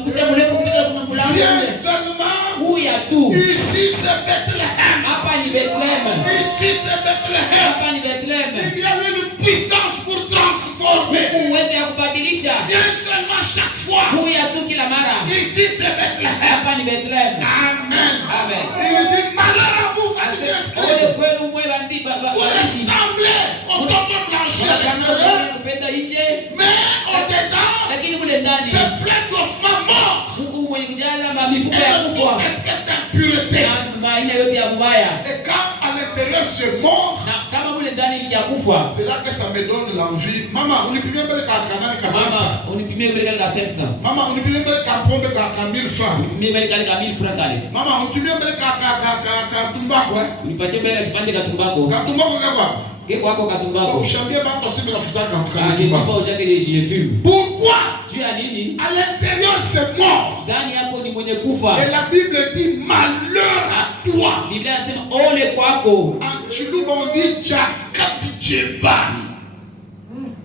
Mkucha mrefu kupita kuna mlango. Viens seulement. Kuya tu. Ici c'est Bethléem. Hapa ni Bethlehem. Ici c'est Bethléem. Hapa ni Bethlehem. Il y a une puissance pour transformer. Huku uwezo ya kubadilisha. Viens seulement chaque fois. Kuya tu kila mara. Ici c'est Bethléem. Hapa ni Bethlehem. Amen. Amen. Il dit malheur à vous, pharisiens et Ole scribes. kwenu mwe bandi Vous ressemblez au tombeau blanchi à l'extérieur, kupenda nje, mais au dedans, lakini kule ndani c'est plein d'ossements morts. huku mwenye kujaza mifuko Et ya de kufa toute espèce d'impureté. na aina yote ya mbaya. Et quand à l'intérieur l'intérieur c'est mort, Na kama mule ndani kiakufa, c'est là que ça me donne l'envie. Maman, on ne peut même pas kanani ka 500. mama unipimie mbele kale ka 500. Maman, on ne peut même pas ka pombe ka 1000 francs. Mimi mbele kale ka 1000 francs kale. Maman, on ne peut même pas ka tumbako Unipatie mbele ka kipande ka tumbako. Ka tumbako kwa. Ke kwako ka tumbako. Ushambie bantu sisi nafuta ka Ah, ni tumbako. pas au que je fume. Pourquoi? Tu as nini? À l'intérieur c'est mort. Ndani yako ni mwenye kufa. Et la Bible dit malheur à toi. Biblia inasema ole kwako. En Chilou on dit Jakabi Djeba.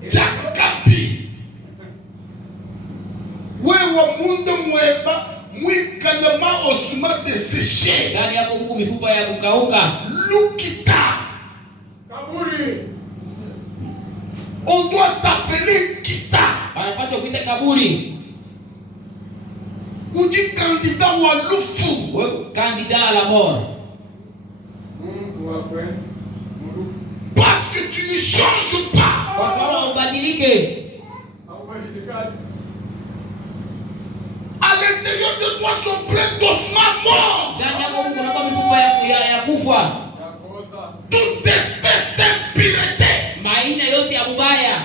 Jakabi. Wewe mundu mweba mwikalema osuma desséché. Ndani yako huko mifupa ya kukauka. Lukita. Kaburi. On doit t'appeler Kita. Anapaswa kuita kaburi. Ou dit candidat ou à Lufu. Wewe candidat à la mort. Parce que tu ne changes pas. Kwa sababu ubadilike. À l'intérieur de toi sont pleins d'ossements morts. Ndani yako huko kuna mifupa ya kufa. Toute espèce d'impureté. Maina yote ya mubaya.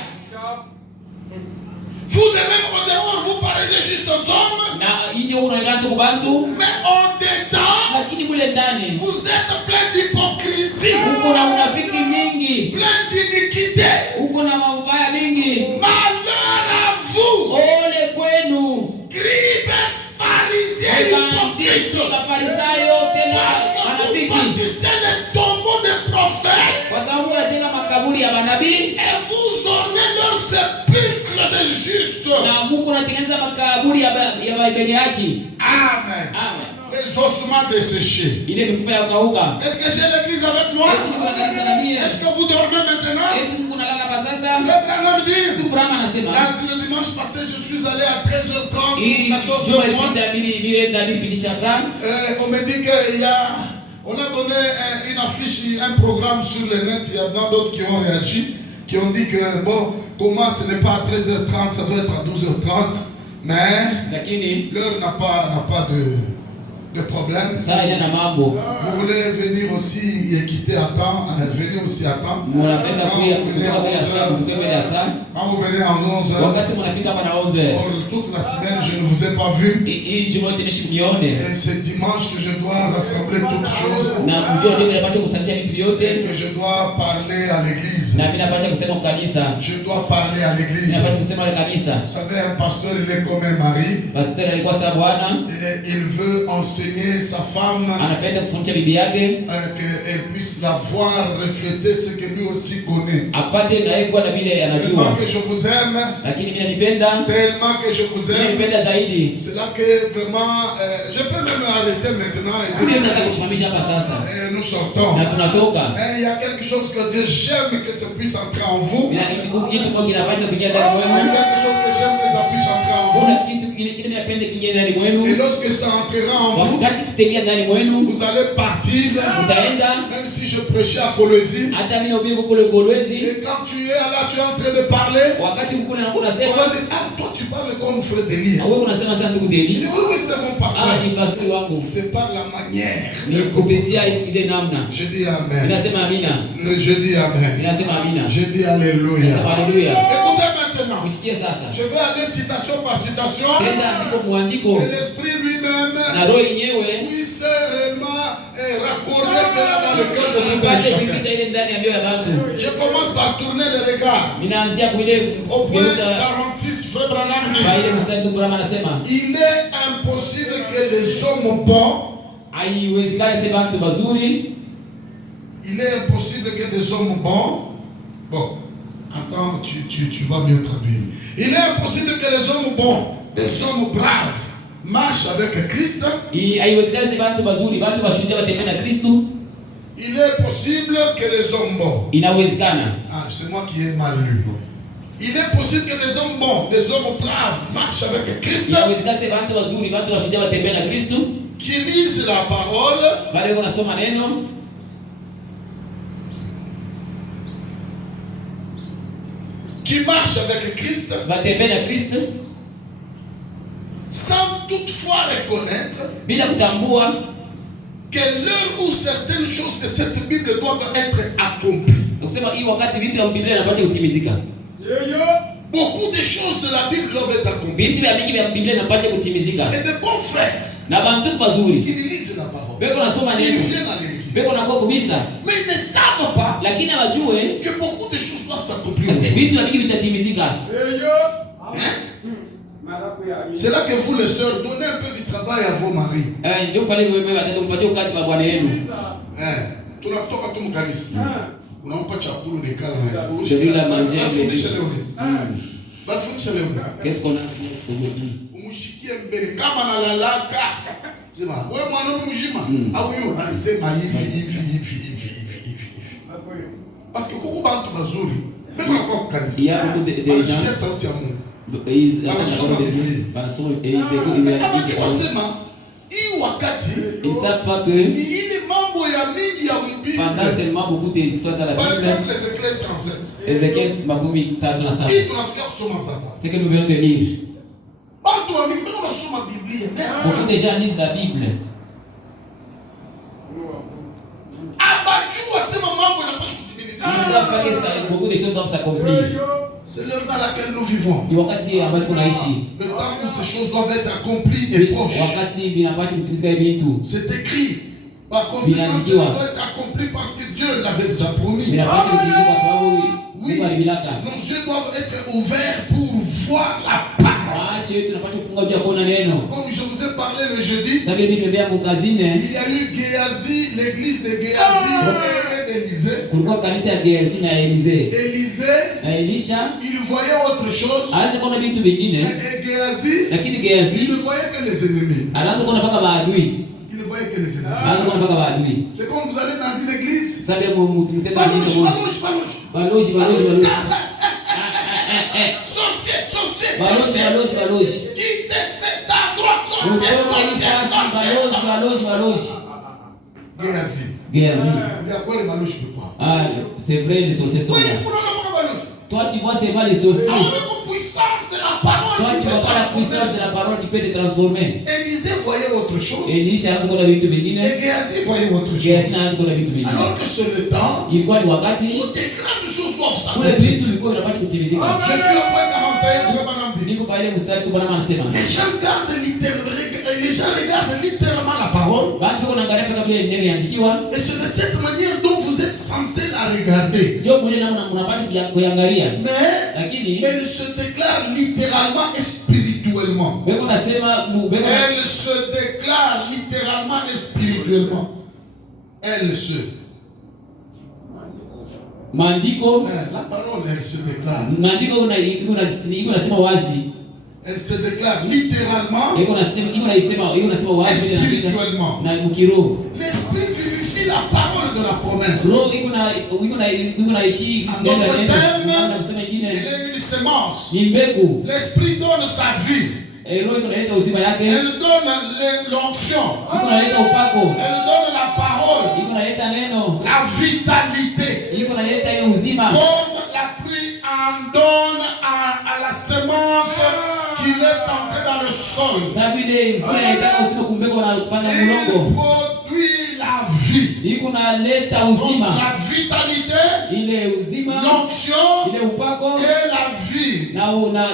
Vous de même au dehors, vous paraissez juste aux hommes. Na inje unaonekana tu kubantu. Mais au dedans, Lakini mule ndani vous êtes plein d'hypocrisie. uko na unafiki mingi. Plein d'iniquité. Uko na mabaya mingi. Malheur à vous. Ole kwenu. Scribes, pharisiens, hypocrites. Mafarisayo tena Parce que vous wanafiki. bâtissez les tombeaux des prophètes. Kwa sababu unajenga makaburi ya manabii Et vous ornez leur sépulcre de justes. na Mungu unatengeneza makaburi ya wenye haki. Amen. Amen. Les ossements desséchés. Ile mifupa ya kukauka. Est-ce que j'ai l'église avec moi? Eti kuna kanisa na mimi. Est-ce que vous dormez maintenant? Eti Mungu analala kwa sasa. Le Branham dit. Ndugu Brahma anasema. Le dimanche passé, je suis allé à 13h30, Hii 14h. juma ilipita nilienda nilipitisha sana. On me dit qu'il y a. On a donné une affiche, un programme sur le net. Il y a d'autres qui ont réagi, qui ont dit que bon, comment ce n'est pas à 13h30, ça doit être à 12h30. Mais Lakini l'heure n'a pas de problème. saa ile na mambo. Vous voulez venir aussi et quitter à temps, venez aussi à temps. Mnapenda kuja kutoka kwa saa, kutoka kwa saa. Quand vous venez en 11h, Wakati mnafika hapa na 11. or toute la semaine je ne vous ai pas vu. Hii juma yote nishikunione. Et c'est dimanche que je dois rassembler toutes choses. Na mjua ndio ninapaswa kusanyisha vitu Et vyote. que je dois parler à l'église. Na mimi napaswa kusema kwa kanisa. Je dois parler à l'église. Napaswa kusema kwa kanisa. Vous savez, un pasteur, il est comme un mari. Pastor alikuwa sawa bwana. Et il veut enseigner sa femme Anapenda kufundisha bibi yake. qu'elle puisse la voir refléter ce que lui aussi connaît. Apate na yeye kuwa na vile Tellement anajua. que je vous aime. Lakini mimi nanipenda. Tellement que je vous Mimi aime. nanipenda zaidi. C'est là que vraiment, je peux même arrêter maintenant et puis Unaweza hata kusimamisha hapa sasa. nous sortons. Na tunatoka. Mais il y a quelque chose que Dieu j'aime que ça puisse entrer en vous. Bila kitu kimoja kinapanda kuingia ndani Il y a mwenu. quelque chose que j'aime que ça puisse entrer en Kuna vous. kitu kingine kinapenda kiingie ndani mwenu. Et lorsque ça entrera en vous, Wakati kitaingia ndani mwenu, vous allez partir. utaenda Même si je prêchais à Colosie. hata mimi nahubiri kwa kule Kolwezi. Et quand tu es là, tu es en train de parler. Wakati mkuu na On unasema, va dire, ah, toi tu parles comme frère Delia. wewe unasema sana ndugu Il Deli. dit, oui, oui, c'est mon pasteur. Ah, ni pastori wangu. C'est par la manière. Ni kupitia ile namna. Je dis Amen. Ninasema amina. Je dis Amen. Ninasema amina. Je dis Alléluia. Ninasema haleluya. Écoutez maintenant. Msikie sasa. Je vais aller citation par citation. Tenda andiko muandiko Et l'Esprit lui-même na roho yenyewe puisse réellement raccorder cela dans le cœur de tout un ipate chacun. kuingisha ile ndani ya mioyo ya watu. Je commence par tourner le regard. Ninaanzia kuile Au point kugeuza 46, Frère Branham kwa ile dit, mstari ndugu Brahma anasema il est impossible que les hommes bons, haiwezekani sema watu wazuri. il est impossible que des hommes bons, bon, attends, tu vas mieux traduire. Il est impossible que les hommes bons, des hommes braves, marchent avec Christ. Haiwezekani sema watu wazuri, watu washujaa watembee na Kristo. Il est possible que les hommes bons. Inawezekana. Ah, c'est moi qui ai mal lu. Il est possible que des hommes bons, des hommes braves marchent avec Christ, Inawezekana sema watu wazuri, watu washujaa watembee na Kristo. qui lisent la parole, Baada ya kusoma neno, qui marchent avec Christ, watembee na Kristo sans toutefois reconnaître bila kutambua que l'heure où certaines choses de cette Bible doivent être accomplies. Kusema hii wakati vitu ya Biblia inapaswa kutimizika. Beaucoup de choses de la Bible doivent être accomplies. Vitu vya mingi vya Biblia inapaswa kutimizika. Et de bons frères, Na bantu bazuri. ils lisent la parole. Beko nasoma Ils neno. viennent à l'église. Beko nakuwa kubisa. Mais ils ne savent pas Lakini hawajue que beaucoup de choses doivent s'accomplir. basi vitu vya mingi vitatimizika. C'est là que vous, les sœurs, donnez un peu du travail à vos maris. Njoo pale wewe atakupatia kazi kwa bwana yenu. Tunatoka tu mkanisa. Unampa chakula ni kala na. Ndio manje. Bafundisha leo ni. Bafundisha leo ni. Qu'est-ce qu'on a fait aujourd'hui? Umushikie mbele kama nalalaka. Sema, wewe mwanaume mjima au yeye alisema hivi. Parce que kuko bantu bazuri. Beko kwa kanisa. Il y a beaucoup de gens. Anasikia sauti ya Mungu. Ils ne savent pas que pendant seulement beaucoup d'histoires dans la Par Bible, exemple, Ézéchiel 37. Ézéchiel makumi tatu na saba, ce que nous venons de lire. Beaucoup de gens lisent la Bible. Ils ne savent pas que beaucoup de choses doivent s'accomplir. C'est l'heure dans laquelle nous vivons. Ni wakati ambapo tunaishi. Le temps où ces choses doivent être accomplies est proche. Wakati vinapaswa kutimizika vitu. C'est écrit. Par conséquent, ça doit être accompli parce que Dieu l'avait déjà promis. Vinapaswa kutimizika kwa sababu Mungu alivilaka. Nos yeux doivent être ouverts pour voir la parole. Macho yetu tunapaswa kufunga juu ya kuona neno. Comme je vous ai parlé le jeudi, Sasa Biblia imebea mukazine. il y a eu Géasi, l'église de Géasi et Élisée. Kulikuwa kanisa ya Gehazi na Elisee. Élisée, Na Elisha il voyait autre chose. anaanza kuona vitu vingine, Et Géasi, lakini Gehazi il ne voyait que les ennemis. anaanza kuona mpaka maadui. Il ne voyait que les ennemis. Anaanza kuona mpaka maadui. C'est comme vous allez dans une église. Sasa mtenda kanisa moja. Balozi. Sorcier. Balozi. Quittez cet endroit, sorcier. Balozi. Géasi. Gehazi. Il dit à quoi les baloches de quoi? Ah, c'est vrai, les sorciers sont Oui, là. vous n'avez pas baloche. Toi, tu vois seulement les sorciers. La puissance de la parole. Toi, tu qui vois peut pas la transformer. puissance de la parole qui peut te transformer. Élisée voyait autre chose. Elisha anaanza kuona vitu vingine. Et Géasi voyait autre chose. Gehazi anaanza kuona vitu vingine. Alors que c'est le temps Ilikuwa ni wakati où des grandes choses doivent kule s'accomplir. vitu vilikuwa vinapaswa kutimizika. Je suis au point 41, frère Madame dit. Niko pale mstari tu Bwana anasema. Les gens regardent littéralement la parole. Watu wako naangalia paka vile neno yandikiwa. Et c'est de cette manière dont vous êtes censé la regarder. Ndio mwenye namna mnapaswa kuangalia. Mais Lakini elle se déclare littéralement et spirituellement. weko nasema Elle se déclare littéralement et spirituellement. Elle se. maandiko La parole, elle se déclare. maandiko iko nasema wazi. Elle se déclare littéralement iko nasema wazi et spirituellement. na mkiroho. L'esprit vivifie la parole de la promesse. Roho iko naishi En neno la d'autres neno. Na kusema termes, ingine il est une semence. ni mbegu. L'esprit donne sa vie. Roho iko naleta uzima yake. Elle donne l'onction. Iko naleta upako. Elle donne la parole. Iko naleta neno. La vitalité. Iko naleta hiyo uzima. Comme la pluie en donne à la semence qu'il est entré dans le sol. Sababu ile mvua inaitaka uzima kumbeko wanapanda Il mulongo. produit la vie. Iko naleta Donc uzima. la vitalité, Ile uzima, l'onction ile upako et la vie. na Et uzima.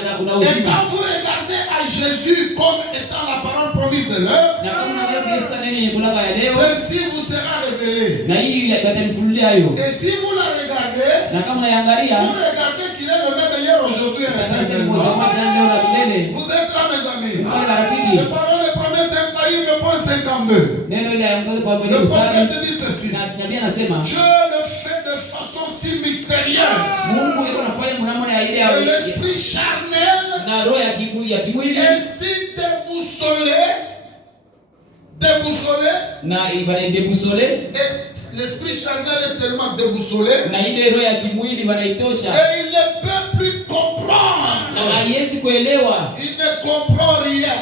quand vous regardez à Jésus comme étant la parole promise de l'heure, Na kama unaangalia Kristo neno yenye kulaka ya leo, celle-ci vous sera révélée. na hii yatamfunulia hiyo. Et si vous la regardez, Na kama unaiangalia, vous regardez qu'il est le même hier, aujourd'hui et utakase mmoja éternellement. mmoja leo na milele. Vous êtes là, mes amis. Wale marafiki, Ces paroles de promesse infaillibles, point 52. neno ile ya kwa mwenye Le mstari prophète dit ceci. na nabii anasema, Dieu le fait de façon si mystérieuse. Mungu yuko anafanya mnamona ya ile ya Et l'esprit charnel na roho ya kimwili ainsi déboussolé, na ibana debusole et l'esprit charnel est tellement déboussolé, na ile roho ya kimwili wanaitosha et il ne peut plus comprendre. na haiwezi kuelewa, Il ne comprend rien.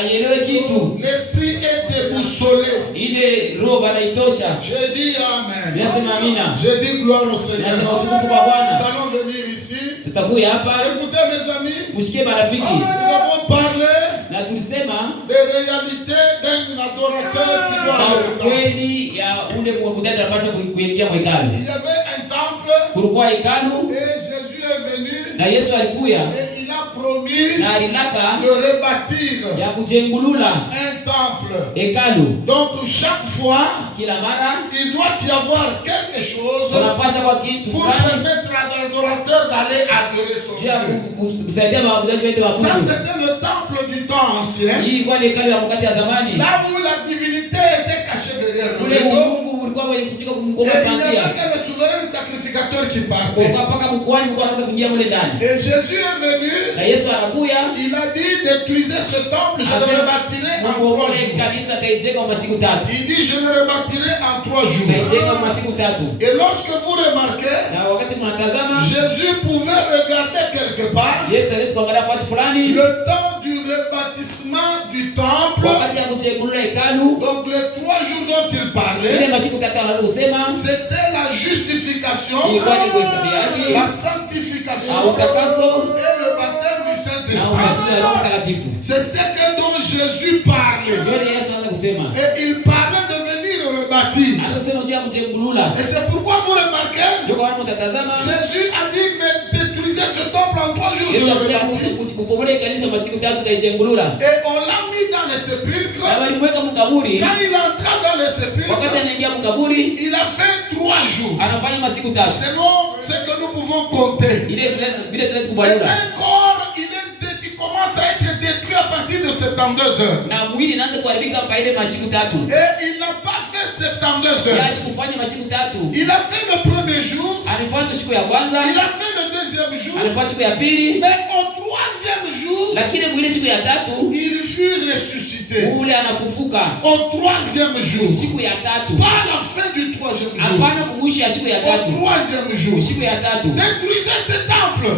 aielewe kitu. L'esprit est déboussolé. Ile roho wanaitosha. Je dis Amen. Nasema amina. Je dis gloire au Nasema Seigneur. utukufu kwa Nous Bwana. allons venir ici. Tutakuya hapa, Écoutez mes amis, mshikie marafiki. nous avons parlé Na Na tulisema des réalités d'un adorateur qui doit aller au temple. kweli ya ule mwabudaji anapaswa kuingia kwa hekalu. Il y avait un temple. Kulikuwa hekalu. Et Jésus est venu. Na Yesu alikuya. Et il a promis na alilaka de rebâtir ya kujengulula un temple. Hekalu. Donc chaque fois, kila mara il doit y avoir quelque chose unapaswa kwa kitu pour fulani permettre à l'adorateur d'aller adorer son Dieu. kusaidia waabudaji wende wa Ça Mungu. c'était le temple du temps ancien. Hii ilikuwa ni hekalu ya wakati ya zamani. Là où la divinité était cachée derrière le Ule rideau. Mungu ulikuwa umefichika kumkomba Et il n'y panzia. avait que le souverain sacrificateur qui partait. Kwa paka mkoani alikuwa anaanza kuingia mle ndani. Et Jésus est venu. Na Yesu anakuya. Il a dit détruisez ce temple, je le rebâtirai en 3 jours. Kanisa taijenga kwa masiku 3. Il dit je le rebâtirai en 3 jours. Taijenga kwa masiku 3. Et lorsque vous remarquez, Na wakati mnatazama Jésus pouvait regarder quelque part Yesu alisi kuangalia fasi fulani. le temps du rebâtissement du temple. Wakati ya kujengulula hekalu. Donc les 3 jours dont il Ile parlait, masiku 3 anaanza kusema c'était la justification, ilikuwa ni kuhesabu yake. la sanctification Na utakaso et le baptême du na Saint-Esprit. ubatizo wa Roho Mtakatifu. C'est ce que dont Jésus parlait. Ndio Yesu anaanza kusema. Et il parlait de venir rebâtir. Anasema juu ya kujengulula. Et c'est pourquoi vous remarquez, Ndio kwa mtatazama Jésus a dit mais détruisez ce temple en 3 jours, je Yesu le alisema rebâtis. kupomole kanisa masiku 3 taijengulula. Et on l'a mis dans les sépulcres. Na walimweka mkaburi. Quand il entra dans les sépulcres, Wakati anaingia mkaburi il a fait 3 jours. anafanya masiku 3. Selon ce que nous pouvons compter. Ile vile tunaweza Et kubalula. un corps, il commence à être détruit à partir de 72 heures. Na mwili inaanza kuharibika pa ile masiku 3. Et il n'a pas fait 72 heures. Yaani kufanya masiku 3. Il a fait le premier jour. Alifuata siku ya kwanza. Il a fait le deuxième jour. Alifuata siku ya pili. Mais au 3e jour, Lakini mwili siku ya 3 il fut ressuscité. ule anafufuka. Au 3e jour. Siku ya 3. Pas la fin du 3e jour. Hapana kumwisho ya siku ya 3. Au 3e jour. Siku ya 3. Détruisez ce temple.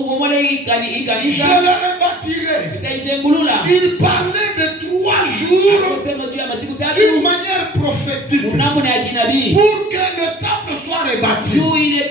Ubomole hii Je kanisa le rebâtirai. itaijengulula. Il parlait de 3 jours Anasema juu ya masiku 3 d'une manière prophétique. namna ya kinabii. Pour que le temple soit rebâti. Juu ile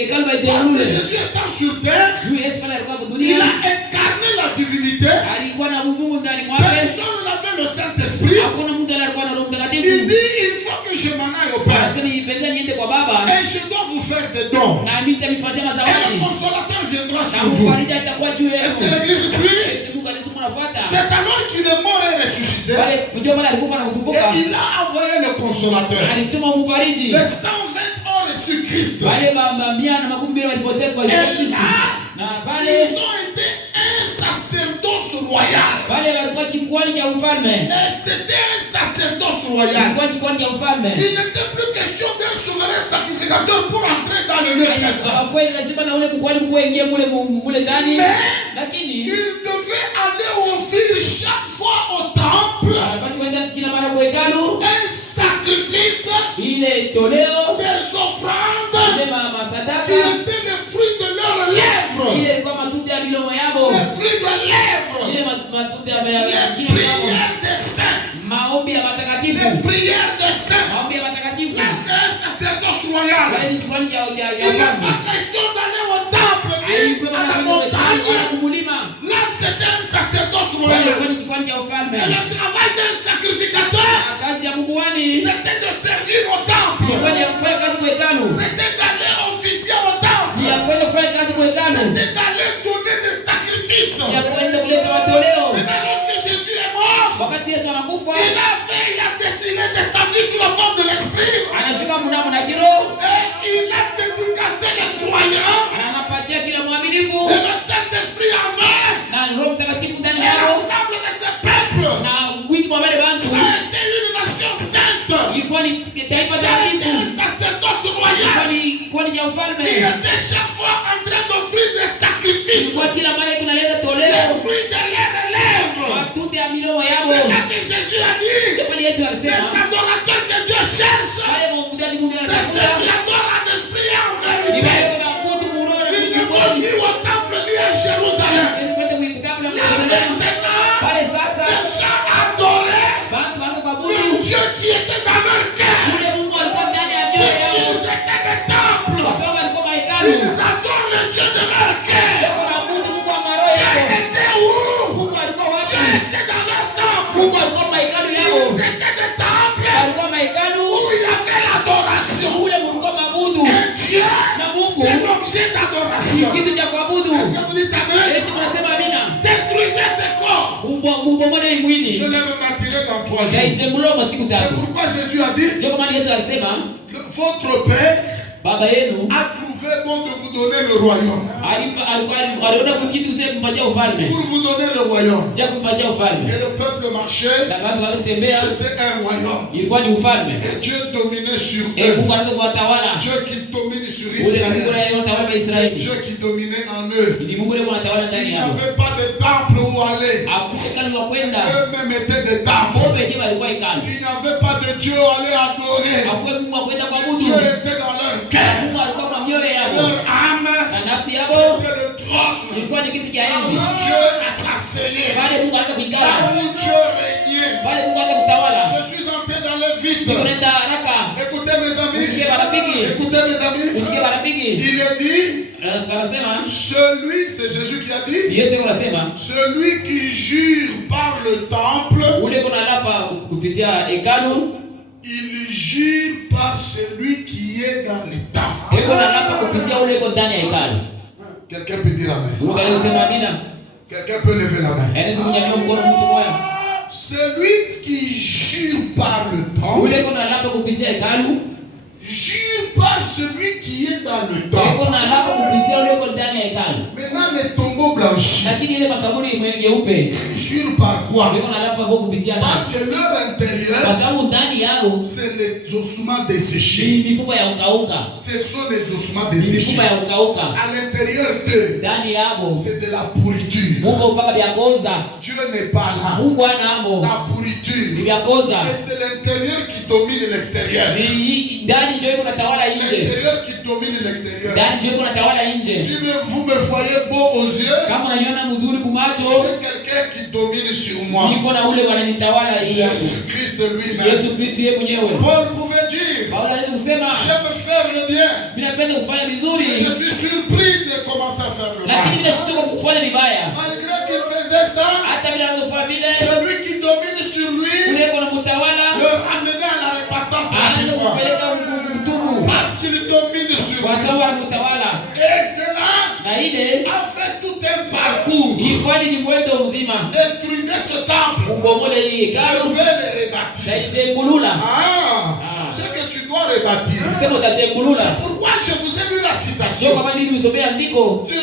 hekalu Parce que baijengulule. Jésus étant sur terre, Juu Yesu pale alikuwa il dunia. a incarné la divinité. Alikuwa na Mungu ndani mwake. Personne n'avait le Saint-Esprit. Hakuna mtu alikuwa na Roho Il Mtakatifu. dit il faut que je m'en aille au Père. Anasema ipende niende kwa Baba Et je dois vous faire des dons. na mimi nitamfanyia Et le mazawadi. consolateur viendra Na sur vous. mfariji atakuwa juu Est-ce que yenu. l'église suit? Mungu kanisa mnafuata. C'est alors qu'il est mort et ressuscité. Pale ndio pale alikufa na kufufuka. Et il a envoyé le consolateur. Alituma mfariji. Les 120 ont reçu Christ. Wale mamia na makumi mbili walipotea kwa Yesu Et Kristo. là, Na pale ils ont été un sacerdoce royal. pale walikuwa kikuani cha ufalme. Et c'était un sacerdoce royal. Walikuwa kikuani cha ufalme. Il n'était plus question d'un souverain sacrificateur pour entrer dans le lieu très saint. Kwa kweli lazima na ule mkwani mkuu aingie mule ndani. Lakini Il devait aller offrir chaque fois au temple anapaswa kwenda kila mara kwa hekalu. un sacrifice, Ile toleo des offrandes ile masadaka qui étaient les fruits de leurs lèvres. ile ilikuwa matunda ya milomo yao. Les fruits de lèvres. Ile matunda ya Les kinywa chao. prières des saints. Maombi ya matakatifu. Les prières des saints. Maombi ya matakatifu. Là, c'est un sacerdoce royal. Wale ni kikuani cha Il n'est pas question d'aller au temple ni à la montagne. kumulima. Là, c'est un sacerdoce Wale royal. ni kikuani cha ufalme. Et le travail d'un sacrificateur, Kazi ya mkuhani c'était de servir au temple. ni ya kufanya kazi kwa hekalu. C'était d'aller officier au Ni temple. ya kwenda kufanya kazi kwa hekalu. C'était d'aller donner des sacrifices. Ni ya kwenda kuleta matoleo. Maintenant, lorsque Jésus est mort, Wakati Yesu anakufa, il est descendu sur la forme de l'esprit. anashuka mnamo na kiroho. Et il a dédicacé les croyants. Anapatia kila mwaminifu Et le Saint-Esprit en eux. na Roho Mtakatifu ndani Et yao. l'ensemble de ce peuple. Na wingi wa wale bantu Ça a été une nation sainte. ilikuwa ni taifa Ça a été takatifu. un sacerdoce royal Ilikuwa ni ya ufalme. qui était chaque fois en train d'offrir des sacrifices. Ilikuwa kila mara kunaleta Les toleo. fruits de leurs lèvres. Matunda ya milomo yao. C'est là que Jésus a dit. Pale Yesu Les alisema adorateurs que Dieu cherche. wale mwabudaji Mungu C'est ceux qui anatafuta adorent en esprit et en ni vérité. wale wanaabudu muroho na Ils ne vont kujikweli. ni au temple ni à Jérusalem. Ili kwenda kuikutana na Là Yerusalemu. maintenant, Pale sasa les gens adoraient watu waanze le kuabudu Dieu qui était dans leur cœur. ule Mungu alikuwa ndani ya mioyo yao. Ils étaient des temples. Kwa sababu alikuwa mahekalu. Ils adorent le Dieu de leur cœur. Wako wanaabudu Mungu wa maroho J'ai yao. été où? Mungu alikuwa wapi? J'ai été dans kitu cha kuabudu. Est-ce que vous dites amen? Eti mnasema amina. Détruisez ce corps. Mubomone mwili. Je le rebâtirai dans 3 jours. Yaijengulwa kwa siku C'est 3. pourquoi Jésus a dit, Ndio kama Yesu alisema, votre Père baba yenu a trouvé bon de vous donner le royaume. aliona kitu cha kumpatia ufalme. Pour vous donner le royaume. Cha kumpatia ufalme. Et le peuple marchait. Na watu wakatembea. C'était un royaume. Ilikuwa ni ufalme. Et Dieu dominait sur eux. Mungu anaweza kuwatawala. Dieu qui domine sur Ule Mungu Israël. anayetawala kwa C'est Israeli. Dieu qui dominait en eux. Ni Mungu yule anatawala Il ndani n'y yao. avait pas de temple où aller. Hakuna wa kwenda. Eux-mêmes étaient des temples. Wao wenyewe walikuwa hekalu. Il n'y avait pas de Dieu à aller adorer. Hakuna Mungu wa kwenda kuabudu. Dieu était dans leur cœur. Mungu alikuwa kwa mioyo yao. Leur âme, Na nafsi yao c'était le trône. ilikuwa ni kiti cha Là où enzi. Dieu s'asseyait. Pale Mungu alikuwa Là kuikala. où Dieu régnait. Pale Mungu alikuwa kutawala. Je suis entré dans le vide. Tunaenda haraka. Écoutez mes Usikie amis. marafiki. Écoutez mes amis. Usikie marafiki. Il est dit, Anasema celui, c'est Jésus qui a dit, Yesu anasema celui qui jure par le temple, ule kuna lapa kupitia hekalu, il jure par celui qui est dans le temple. eko na lapa kupitia ule iko ndani ya hekalu. Quelqu'un peut dire amen. Mungu anasema amina. Quelqu'un peut lever la main. Anaweza kunyanyua mkono mtu mmoja. Celui qui jure par le temple, Ule kuna lapa kupitia hekalu, jure par celui qui est dans le temple. eko na lapa kupitia ule iko ndani ya hekalu. Maintenant les tombeaux blanchis, Lakini ile makaburi meupe, jure par quoi? eko na lapa kwa kupitia Parce ndani. que leur Kwa intérieur, sababu ndani yao c'est les ossements desséchés. ni mifupa ya ukauka. Ce sont les ossements Ni desséchés. mifupa ya ukauka. À l'intérieur d'eux, Ndani yao c'est de la pourriture. Mungu upaka vya koza. Dieu n'est pas là. Mungu anamo. La pourriture. Ni vya koza. Et c'est l'intérieur qui domine l'extérieur. Ni ndani ndio iko natawala nje. L'intérieur qui domine l'extérieur. Ndani ndio iko natawala nje. Si vous me voyez beau aux yeux, Kama unaniona mzuri kumacho, c'est quelqu'un qui domine sur moi. niko na ule wananitawala nje. Jésus-Christ lui-même. Yesu Kristo yeye mwenyewe. Paul pouvait dire, Paulo anaweza kusema, j'aime faire le bien. mimi napenda kufanya vizuri, Et je suis surpris de commencer à faire le lakini mimi mal. nashtuka kufanya vibaya. Malgré qu'il faisait ça, Hata bila anazofanya vile, celui qui domine sur lui ule iko na mtawala, le ramenait à la repentance anaanza rapidement. kupeleka kutubu Parce qu'il domine sur kwa lui. sababu anamtawala. Et cela Na ile a fait tout un parcours. ifanye ni mwendo mzima. Détruisez ce temple. Ubomole hii Je hekalu vais le rebâtir. na ijengulula. Ce que tu dois rebâtir. Sema utajengulula. C'est pourquoi je vous ai lu la Sio citation kama nini nimesomea andiko de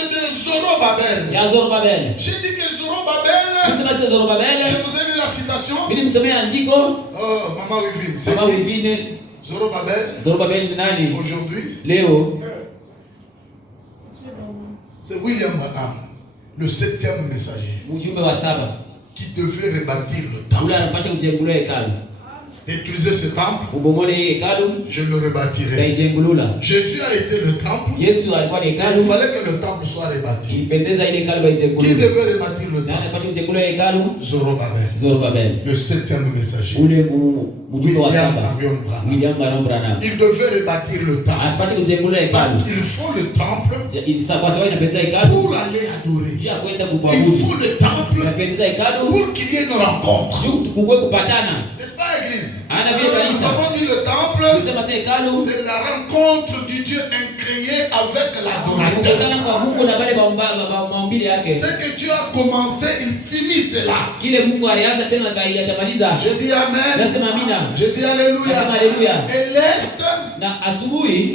Zorobabel. ya Zorobabel. J'ai dit que Zorobabel, Nasema sio Zorobabel. je vous ai lu la citation. Mimi nimesomea andiko Oh, Maman Wivine, c'est sababu qui? vingine Zorobabel, Zorobabel ni nani? aujourd'hui, Leo c'est William Branham, le 7e messager, mjumbe wa saba qui devait rebâtir le ule temple. anapasha kujengulula hekalu. Détruisez ce temple, Ubomole hii hekalu je le na rebâtirai. ijengulula. Jésus a été le temple. Yesu alikuwa ni Il hekalu. fallait que le temple soit rebâti. Ilipendeza ile hekalu Qui baijengulula. devait rebâtir le Na temple? anapasha kujengulula hekalu Zorobabel, Zorobabel. le 7e messager. Ule mjumbe wa William saba Marion Branham. William Marion Branham. Il devait rebâtir le temple. Anapasha kujengulula Parce hekalu. qu'il faut le temple Kwa sababu inapendeza hekalu. pour aller adorer. Juu ya kwenda Il kuabudu. faut le temple Inapendeza hekalu. pour qu'il y ait une rencontre. Juu tukue kupatana. N'est-ce pas, Église? Ana vile Nous kanisa. avons dit le temple, Kusema sasa hekalu. c'est la rencontre du Dieu incréé avec l'adorateur. Kukutana kwa Mungu na wale maumbile yake. Ce que Dieu a commencé, il finit cela. Kile Mungu alianza tena na yatamaliza. Je dis Amen. Nasema amina. Je dis Alléluia. Nasema haleluya. Et l'Est Na asubuhi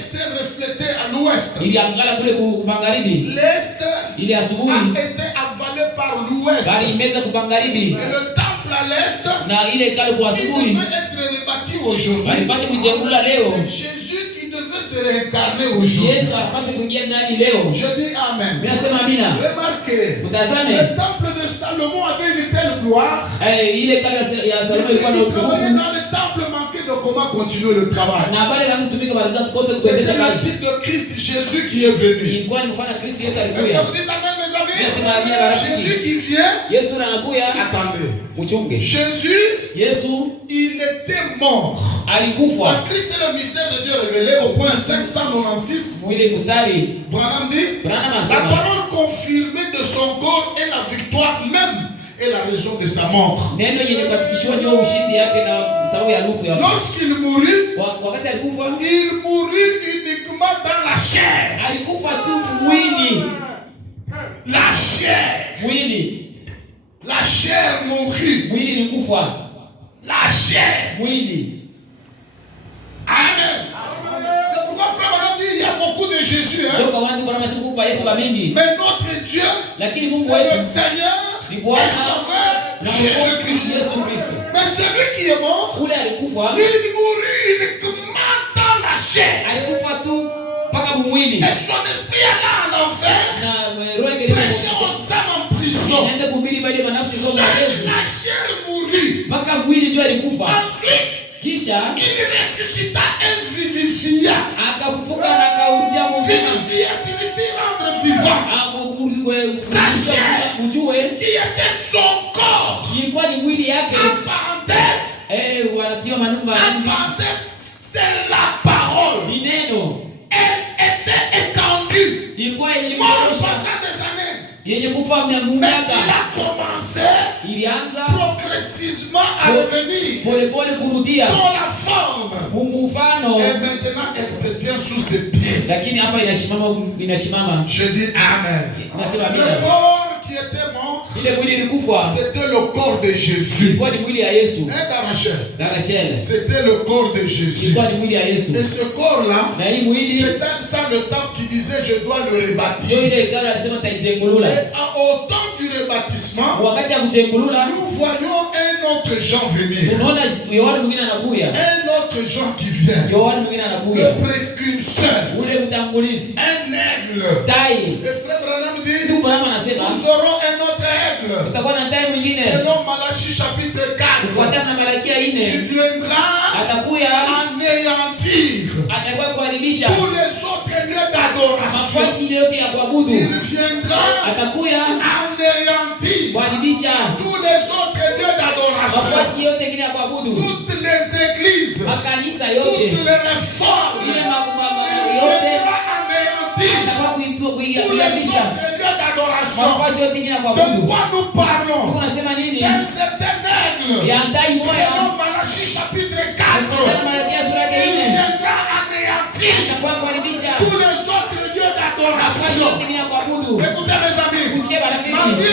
s'est reflété à l'Ouest. iliangala kule magharibi. L'Est Ile a asubuhi été avalé par l'Ouest. bali imeza kumagharibi. Et le temple à l'Est, Na ile hekalu kwa qui asubuhi devait être rebâti aujourd'hui, walipasha kujengula leo. c'est Jésus qui devait se réincarner aujourd'hui. Yesu anapaswa kuingia ndani leo. Je dis Amen. Mimi nasema amina. Remarquez, Mtazame. le temple de Salomon avait une telle gloire. Ile hekalu ya Et Salomo ceux ilikuwa na qui travaillaient utukufu. dans le temple manquaient de comment continuer le travail. Na habari kama tumika baada tukose C'était kuendesha le kazi. type de Christ Jésus qui est venu. Ilikuwa ni mfano Kristo Yesu Est-ce que alikuja. vous dites Amen, mes Nasema amis? amina barafiki. Jésus qui vient, Yesu anakuja attendez. mchunge. Jésus, Yesu il était mort. alikufa. Christ est le mystère de Dieu révélé au point 596. Mwile mstari Branham dit, Branham la anasema parole confirmée de son corps est la victoire même et la raison de sa mort. neno yenye kuhakikishiwa ndio ushindi yake na sababu ya nufu yake. Lorsqu'il mourut, Wakati alikufa il mourut uniquement dans la chair. alikufa tu chair mourut. Mwili ilikufa. La chair. Mwili. Amen. C'est pourquoi frère madame dit il y a beaucoup de Jésus. Hein? Mais notre Dieu, c'est le Seigneur et Sauveur Jésus-Christ. Mais celui qui est mort, il mourut uniquement dans la chair. Et son esprit alla en enfer, prêchant aux âmes en prison. Seule la chair mourut. Ensuite, il ressuscita et vivifia. Vivifia signifie rendre vivant. Sa chair, qui était son corps. En parenthèse, c'est la parole. Elle était étendue. Mort pendant des années. Mais il a commencé progressivement à revenir dans la forme. Et maintenant elle se tient sous ses pieds. Je dis Amen. Le corps qui était mort, c'était le corps de Jésus. C'était le corps de Jésus. Et ce corps-là, c'est le temple qui disait je dois le rebâtir. Et au temps du rebâtissement, nous voyons un autre Jean venir. Un autre Jean qui vient. Le précurseur. Un aigle. Le frère Branham dit nous aurons un autre aigle. Selon Malachie chapitre 4. Il viendra anéantir tous les autres lieux d'adoration. Il viendra anéantir tous les autres lieux d'adoration. Toutes les églises, toutes les réformes. Il viendra anéantir tous les autres lieux d'adoration. De quoi nous parlons? Un certain aigle. Selon Malachie chapitre 4. Il viendra anéantir tous les autres lieux d'adoration. Écoutez mes amis, mardi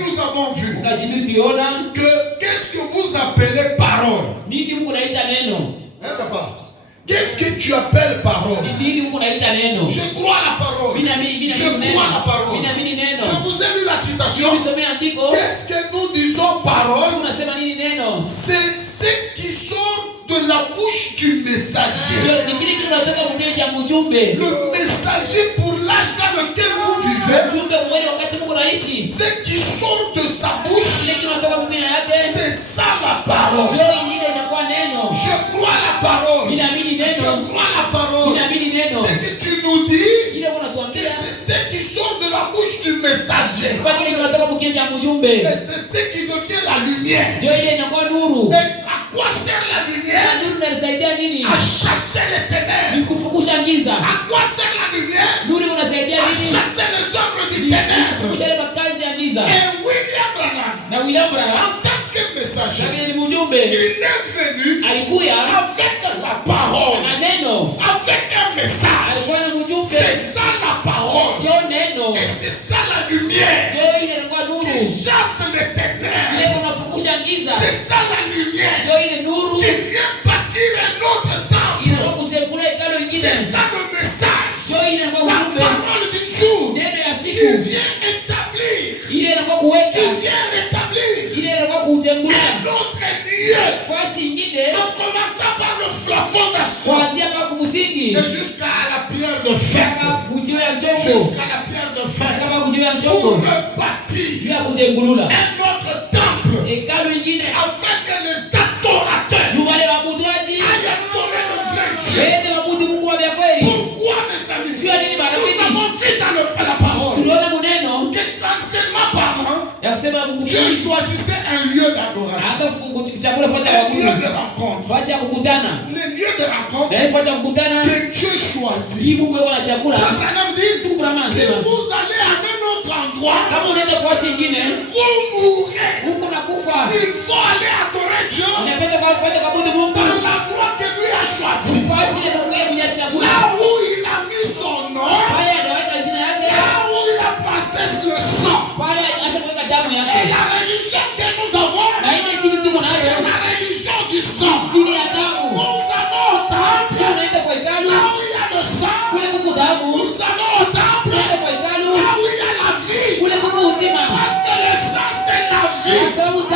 nous avons vu que qu'est-ce que vous appelez parole? Hein papa? Qu'est-ce que tu appelles parole? Je crois à la parole. Je crois à la parole. Je vous ai lu la citation. Qu'est-ce que nous disons parole? C'est ce qui sort de la bouche du messager. Le messager pour l'âge dans lequel vous vivez, ce qui sort de sa bouche, c'est ça la parole. Je crois à la parole. Je crois à la parole. Ce que tu nous dis, c'est ce qui sort de la bouche du messager. Et c'est ce qui devient la lumière. Et à quoi sert la lumière? À chasser les ténèbres. À quoi sert la lumière? À chasser les œuvres du ténèbre. Et William Branham, en tant que messager, il est venu avec la parole, avec un message. C'est ça la parole. Et c'est ça la lumière qui chasse les ténèbres. C'est ça la lumière qui vient bâtir un autre temple. C'est ça le message. La parole du jour qui vient établir, qui vient rétablir un autre lieu, en commençant par le fondation et jusqu'à la pierre de fer, jusqu'à la pierre de fer, pour rebâtir un autre temple avec les adorateurs aillent adorer le vrai Dieu. Pourquoi mes amis? Nous avons vu dans la parole que tranquillement parlant, Dieu choisissait un lieu d'adoration, un lieu de rencontre. Le lieu de rencontre que Dieu choisit. Abraham dit, si vous allez à un autre endroit, vous mourrez. Il faut aller adorer Dieu dans l'endroit que lui a choisi. Là où il a mis son nom, là où il a placé le sang. Nous allons au temple. Là où il y a la vie. Parce que le sang c'est la vie. Nous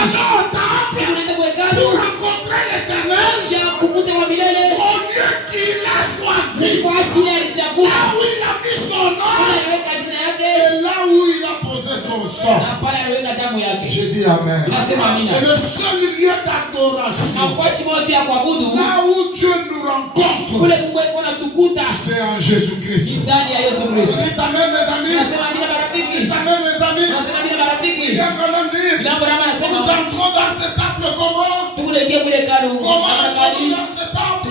allons au temple pour rencontrer l'Éternel. Au lieu qu'il a choisi. Là où il a mis son nom. Et là où il a posé son sang. J'ai dit amen. Et le seul lieu d'adoration, là où Dieu nous rencontre, c'est en Jésus-Christ. Dites amen mes amis. Dites amen mes amis. William Branham dit, nous entrons dans ce temple comment? Comment nous entrons dans ce temple?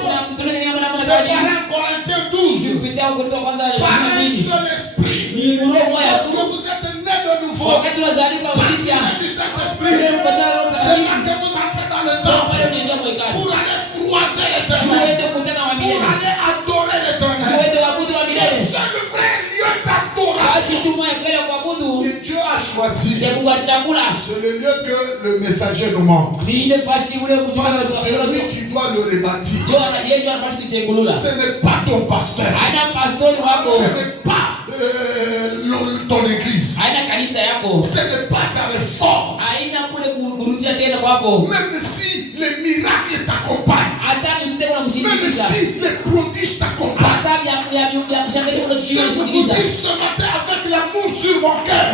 C'est par 1 Corinthiens 12. Par un seul esprit. Parce que vous êtes nés de nouveau. Par du Saint-Esprit. C'est là que vous entrez dans le temple. Pour aller croiser l'Éternel. Pour aller adorer l'Éternel. Le seul vrai lieu d'adoration que Dieu a choisi, c'est le lieu que le messager nous montre. C'est lui qui doit le rebâtir. Ce n'est pas ton pasteur. Ce n'est pas ton église. Ce n'est pas ta réforme. Même si les miracles t'accompagnent, même si les prodiges t'accompagnent, je vous dis ce matin avec l'amour sur mon cœur,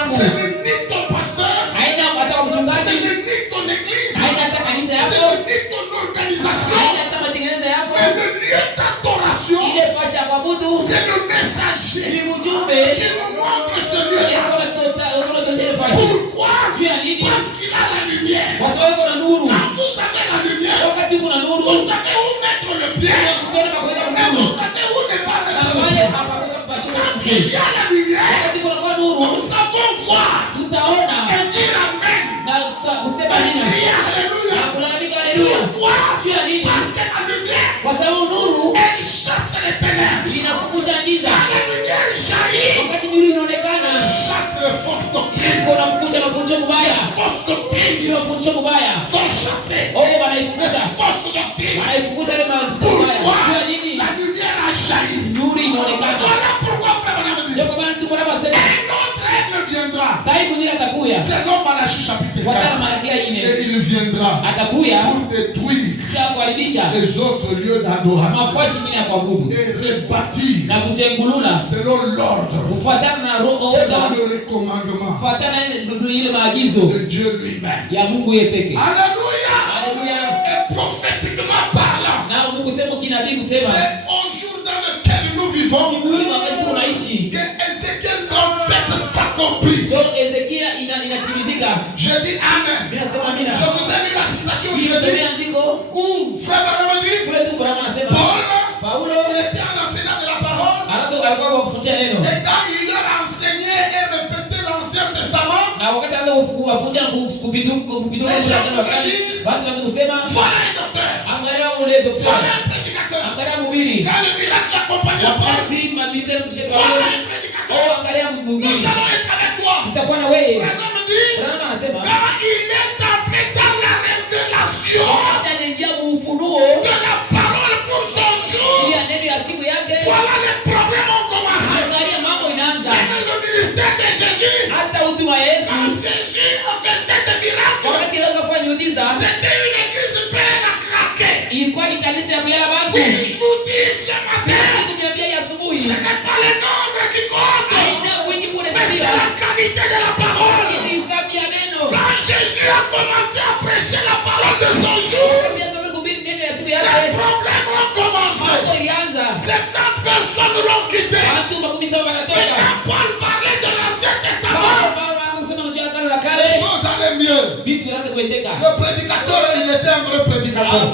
ce n'est ni ton pasteur, ce n'est ni ton église, ce n'est ni ton organisation, mais le lieu d'adoration, c'est le messager qui nous montre ce lieu. Pourquoi? Parce qu'il a la lumière. Quand vous avez la lumière, vous savez où mettre le pied, mais vous savez où ne pas mettre le pied. Quand il y a la lumière, nous savons voir et dire amen. Et crier alléluia. Pourquoi? Parce que la lumière, elle chasse les ténèbres. Quand la lumière jaillit, elle chasse les fausses doctrines. Les fausses doctrines sont chassées. Les fausses doctrines. Pourquoi? La lumière a jailli. Voilà pourquoi frère Branham dit, un autre aigle viendra. C'est l'homme Malachie chapitre 4. Et il viendra pour détruire les autres lieux d'adoration et rebâtir selon l'ordre, selon le recommandement de Dieu lui-même. Alléluia. Et prophétiquement parlant, c'est au jour dans lequel nous vivons que Ézéchiel 37 s'accomplit. Je dis amen. Je vous ai lu la citation jeudi où frère Branham dit, Paul, il était un enseignant de la parole. Et quand il leur enseignait et répétait l'Ancien Testament, voilà un docteur, voilà un prédicateur. Quand le miracle accompagnait Paul, voilà un prédicateur. Nous allons être avec toi. Branham dit, quand il est entré dans la révélation de la parole pour son jour, voilà les problèmes ont commencé. Même le ministère de Jésus, quand Jésus a fait cette miracle, c'était une église pleine à craquer. Oui, je vous dis ce matin, ce n'est pas le nombre qui compte, mais c'est la qualité de la parole. Quand Jésus a commencé à prêcher la parole de son jour, les problèmes ont commencé. 70 personnes l'ont quitté. Et quand Paul parlait de l'Ancien Testament, les choses allaient mieux. Le prédicateur, il était un vrai prédicateur.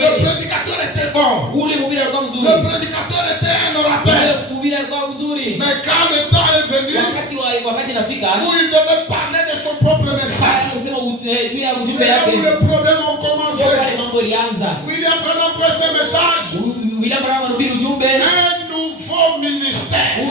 Le prédicateur était bon. Le prédicateur était un orateur. Mais quand le temps est venu où il devait parler de son propre message, c'est là où les problèmes ont commencé. William Branham prend ce message. Un nouveau ministère. Et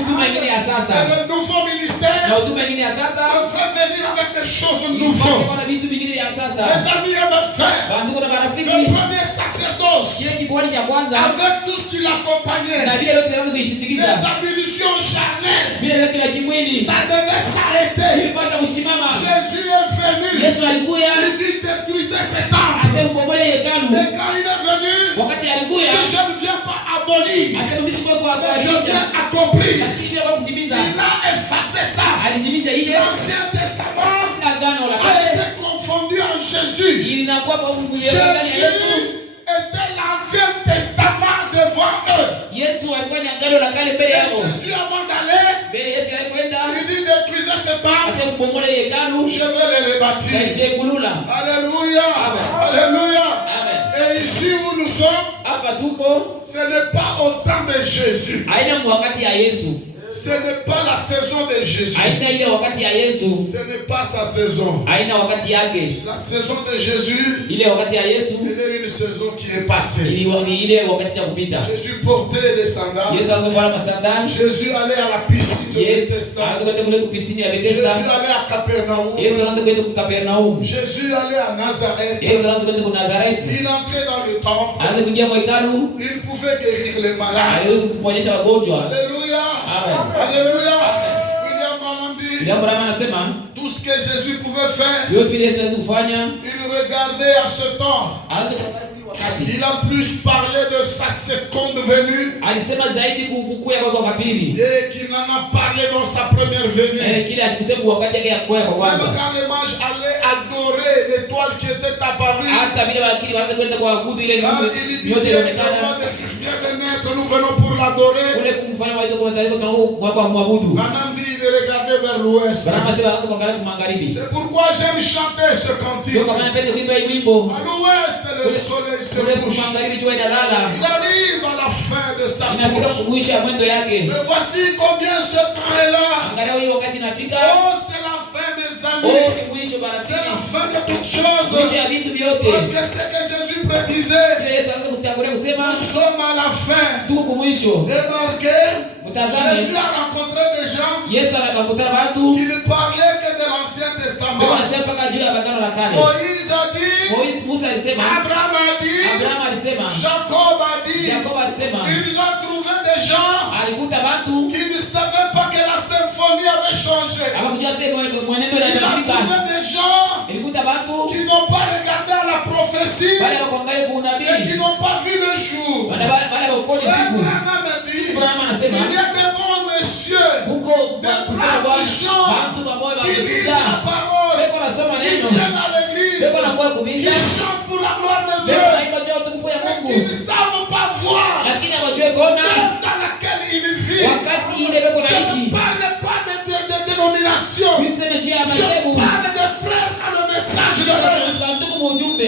le nouveau ministère, na huduma nyingine ya sasa on veut venir avec des choses nouvelles. kuna vitu vingine ya sasa. Mes amis et mes frères, Bandugu na marafiki, le premier sacerdoce, kile kikuhani cha kwanza avec tout ce qui l'accompagnait, na vile vyote vinaweza les kuishindikiza, ablutions charnelles, vile vyote vya kimwili ça devait s'arrêter. vilipaswa kusimama. Jésus est venu, Yesu alikuya il dit détruisez ce temple. atembomolee hekalu. Et quand il est venu, Wakati il alikuya dit je ne viens pas abolir, atembishi kwa mais je kuadhimisha, viens accomplir. lakini vile kwa kutimiza Il a effacé ça. alizimisha ile L'Ancien Testament agano la a kale été confondu en Jésus. ilinakuwa kwa Mungu ndani ya Yesu. Jésus était l'Ancien Testament devant eux. Yesu alikuwa ni agano la kale mbele Et yao. Jésus, avant d'aller, Mbele Yesu alikwenda il dit détruisez ce temple, atembomolee hekalu je vais le rebâtir. kaijengulula. Alléluia. Amen. Alléluia. Amen. Et ici où nous sommes, Hapa tuko ce n'est pas au temps de Jésus. haina wakati ya Yesu, Ce n'est pas la saison de Jésus. haina ile wakati ya Yesu, Ce n'est pas sa saison. haina wakati yake. La saison de Jésus, Ile wakati ya Yesu elle est une saison qui est passée. ni ile wakati ya kupita. Jésus portait des sandales. Yesu alizovaa masandali, Jésus allait à la piscine de Bethesda. alikwenda kule kupisini ya Jésus Bethesda. allait à Capernaum. Yesu anaanza kwenda ku Kapernaum. Jésus allait à Nazareth. Yesu anaanza kwenda ku Nazareti. Il entrait dans le temple. Anaanza kuingia kwa hekalu, Il pouvait guérir les malades. aliweza kuponyesha wagonjwa. Alléluia. Amen. Alléluia. William Branham dit, Jambo la maana anasema tout ce que Jésus pouvait faire, yote vile Yesu aliweza kufanya, il regardait à ce temps. anaanza kuangalia wakati. Il a plus parlé de sa seconde venue Alisema zaidi kukuya kwa pili. et qu'il en a parlé dans sa première venue. Kile alikusema wakati yake ya kuya kwa Même kwanza. quand les mages allaient adorer l'étoile qui était apparue, Hata vile wakili wanaanza kwenda kwa kuabudu ile car il yote disait, le roi inaonekana des Juifs vient de naître, nous venons pour l'adorer. kule kumfanya waende kwa zaliko tunao kwa muabudu. Branham dit, il regardait vers l'ouest. Barama sasa anaanza kuangalia kwa magharibi. C'est pourquoi j'aime chanter ce cantique. Sio kama napenda kuimba hii wimbo. À l'ouest, le soleil se Kule couche. kwa magharibi jua inalala. Il arrive à la fin de sa Inafika course. kumwisho ya mwendo yake. Mais voici combien ce temps est là. Angalia hiyo wakati inafika. Oh, c'est la fin, mes Oh, amis. ni mwisho C'est baraka. la fin de toutes Mwisho choses. ya vitu vyote. Parce que ce que Jésus prédisait, Kile Yesu anaanza kutangulia kusema nous sommes à la fin. tuko kumwisho. Remarquez, Mtazame Jésus a rencontré des gens Yesu anakutana watu. qui ne parlaient que de l'Ancien Ndio Testament. anasema mpaka juu ya agano la kale. Moïse a dit, Musa alisema, Abraham a dit, Abraham alisema, Jacob a dit, Yakobo alisema, ils ont trouvé des gens alikuta watu qui ne savaient pas que la symphonie avait changé. hawakujua sema mwenendo Il a unabadilika. trouvé des gens Ilikuta watu qui n'ont pas regardé à la prophétie wale wakuangalia kwa et unabii, qui n'ont pas vu le jour. wale wakoni Frère siku. Branham a dit, Abraham anasema, il y a des bons messieurs huko kusema Bwana, watu mamoja qui lisent la wamekuja. parole, Beko nasoma qui neno, viennent à l'église, beko nakuwa qui kumisa, chantent pour la gloire de beko Dieu, naimba juu ya utukufu ya mais qui Mungu, ne savent pas voir lakini hawajui kuona l'heure dans laquelle ils vivent. wakati ile beko Je naishi. ne parle pas de dénomination. Niseme juu ya Je madhehebu, parle des frères dans le message de Dieu. tunatuku mujumbe.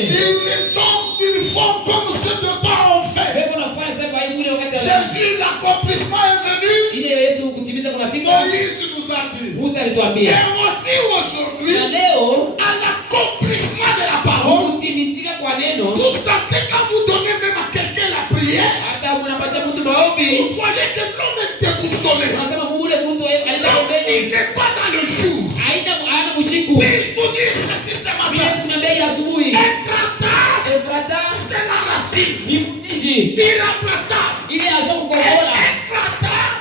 Ils font comme ceux de temps ont fait. Beko nafanya sasa hivi ile wakati ya Jésus, l'accomplissement est venu. ile Yesu kutimiza kunafika. Moïse nous a dit. Musa Et alituambia aussi aujourd'hui, na leo à l'accomplissement de la parole, kutimizika kwa neno, vous sentez quand vous donnez même à quelqu'un la prière, hata mnapatia mtu vous maombi, voyez que l'homme est déboussolé. unasema ule mtu anaenda Non, pembeni, il n'est pas dans le jour. hana mshiku. Puis vous dire ceci ce matin. Mimi niambia ya asubuhi, Efrata C'est la racine ni mji irremplaçable. ile acha kukombola,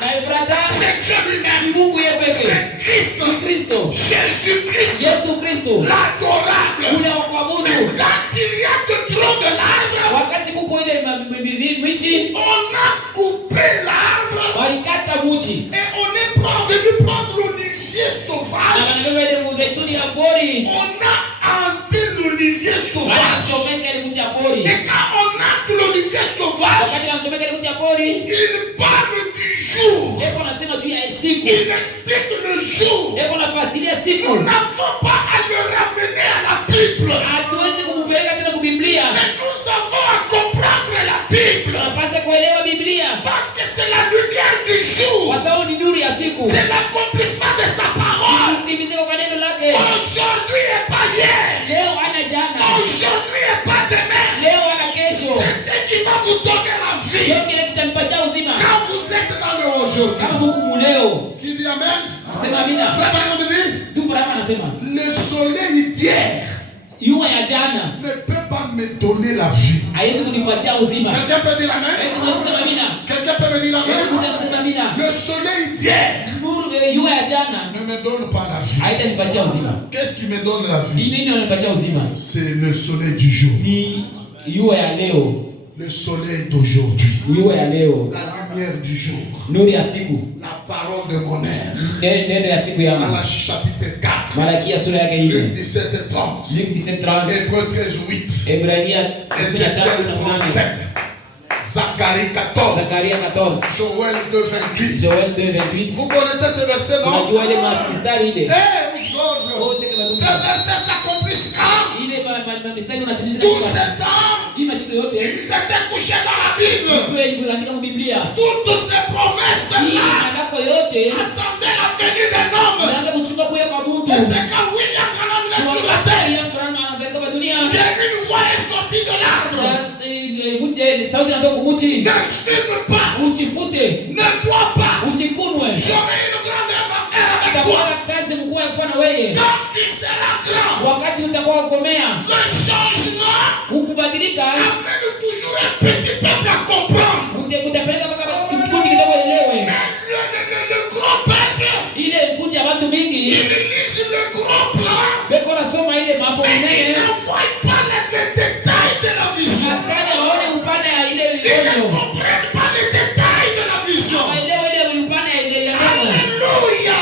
na Efrata C'est Dieu lui-même. ni Mungu yeye pekee, C'est Christ. ni Kristo, Jésus-Christ. Yesu Kristo, L'adorable. ule wa kuabudu. Mais quand il y a de trop de l'arbre, Wakati kuko ile mwichi on a coupé l'arbre walikata mchi et on est venu prendre l'olivier na sauvage. wanabeba ile mzeituni ya pori, On a hanté l'olivier sauvage. wanachomeka ile mchi ya pori. Et quand on hante l'olivier sauvage, Wakati wanachomeka ile mchi ya pori, il parle du jour. yeko nasema juu ya siku, Il explique le jour. yeko nafasiria siku. Nous n'avons pas à le ramener à la Bible. Hatuwezi kumpeleka tena kwa Biblia, Mais nous avons à comprendre la Bible. tunapaswa kuelewa Biblia Parce que c'est la lumière du jour. kwa sababu ni nuru ya siku, C'est l'accomplissement de sa parole. kutimizika kwa neno lake. Aujourd'hui et pas hier. Leo ana jana, Aujourd'hui et pas demain. leo ana kesho, C'est ce qui va vous donner la vie. ndio kile kitampatia uzima. Quand vous êtes dans le aujourd'hui. Kama Mungu muleo, Qui dit Amen? Nasema amina. Frère Branham dit, Tu Branham anasema. le soleil d'hier Jua ya jana ne peut pas me donner la vie. haiwezi kunipatia uzima. Quelqu'un peut dire amen? Quelqu'un peut me dire amen? Le soleil d'hier jua ya jana ne me donne pas la vie. haitanipatia uzima. Qu'est-ce qui me donne la vie? Nini inanipatia uzima? C'est le soleil du jour. Ni jua ya leo. Le soleil d'aujourd'hui. Jua ya leo. La lumière du jour. Nuru ya siku. La parole de mon air. Neno ya siku yangu. Malachie chapitre 4. Malaki sura yake ile. Luc 17:30. Luc 17:30. Hébreux 13:8. Ebrania 13:37. Zacharie 14. Zakaria 14. Joël 2:28. Joël 2:28. Vous connaissez ce verset, non? Unajua ile mistari ile. Ce verset s'accomplisse quand? Ile mistari unatimizika Tout ce temps, hii machiko yote. ils étaient couchés dans la Bible. Kweli katika Biblia. Toutes ces promesses-là Yako yote attendaient la venue d'un homme. naanza kuchunga kuya kwa mtu. Et c'est quand William Branham est sur la terre qu'une voix est sortie de l'arbre. Sauti inatoka kumuchi. Ne fume pas. Usifute. Ne bois pas. Usikunwe. J'aurai une grande œuvre à faire avec toi. Kazi mkuu ya kufanya wewe. Quand tu seras grand, wakati utakuwa ukomea, le changement ukubadilika amène toujours un petit peuple à comprendre. Utapeleka mpaka kikundi kidogo elewe. Le gros peuple, ile kundi ya watu mingi, ils lisent le gros plan. beko nasoma ile mambo Mais ils ne voient pas les détails de la vision. Akana waone upana ya ile Ils ne comprennent pas les détails de la vision. Waelewe ile upana ya ile neno. Alléluia.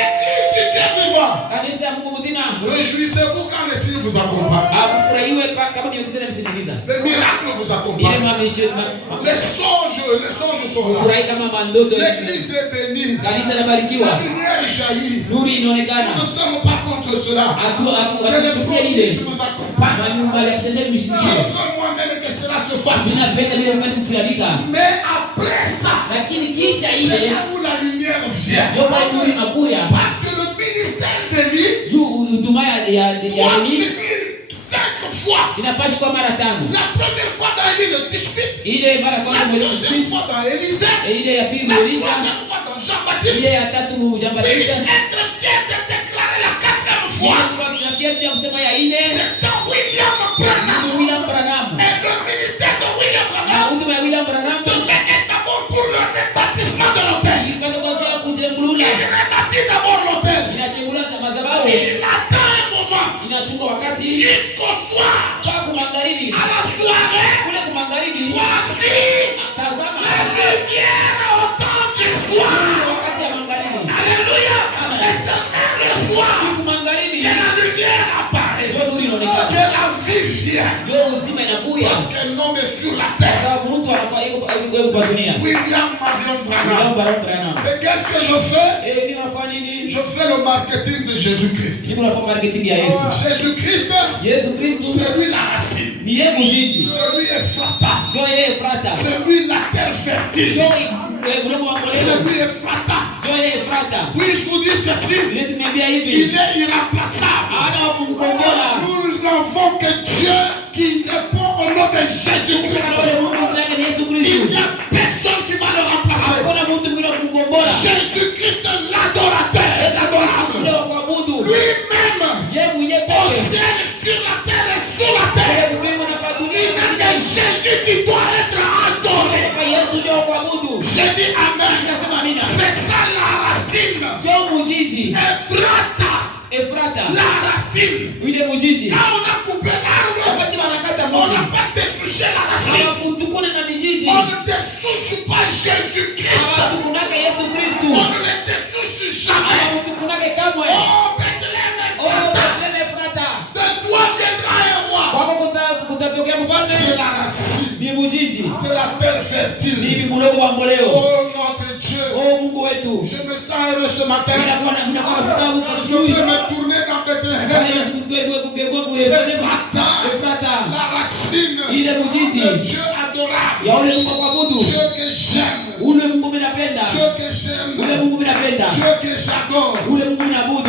Église du Dieu vivant. Kanisa ya Mungu mzima. Réjouissez-vous quand les signes vous accompagnent. Afurahiwe kama miujiza msindikiza. Les miracles vous accompagnent. Les songes sont là. Furahi kama mandoto. L'église est bénie. Kanisa linabarikiwa. La lumière jaillit. Nuru inaonekana. Nous ne sommes pas contre cela. Que les prodiges vous accompagnent. Je veux moi-même que cela se fasse. Mais après ça, c'est là où la lumière vient. Parce que le ministère d'Élie doit venir 5 fois. La première fois dans Élie le Tishbite. La deuxième fois dans Élisée. La troisième fois dans Jean-Baptiste. Puis-je être fier de déclarer la 4e fois? C'est dans William Branham. Et le ministère de William Branham devait être d'abord pour le rebâtissement de l'autel. Il rebâtit d'abord l'autel. Il attend un moment jusqu'au soir. À la soirée, voici la lumière au temps du soir. Alléluia. Et c'est vers le soir que la lumière apparaît, que la vie vient. Parce qu'un homme est sur la terre. William Marion Branham. Et qu'est-ce que je fais? Je fais le marketing de Jésus-Christ. Jésus-Christ, c'est lui la racine. C'est lui Ephrata. C'est lui la terre fertile. C'est lui Ephrata. Puis-je vous dire ceci? Il est irremplaçable. Nous n'avons que Dieu qui répond au nom de Jésus-Christ. Il n'y a personne qui va le remplacer. Jésus-Christ l'adorateur, l'adorable. Lui-même, au ciel, sur la terre et sous la terre. Il n'y a que Jésus qui doit être adoré. Je dis amen. C'est ça la racine. Ephrata. La racine. Quand on a coupé l'arbre, on n'a pas dessouché la racine. On ne dessouche pas Jésus-Christ. On ne le dessouche jamais. Oh Bethléem Ephrata. De toi viendra un roi. C'est la racine. C'est la terre fertile. Oh notre Dieu. Je me sens heureux ce matin. Je peux me tourner dans Bethléem. Ephrata. La racine. Le Dieu adorable. Dieu que j'aime. Dieu que j'aime. Dieu que j'adore.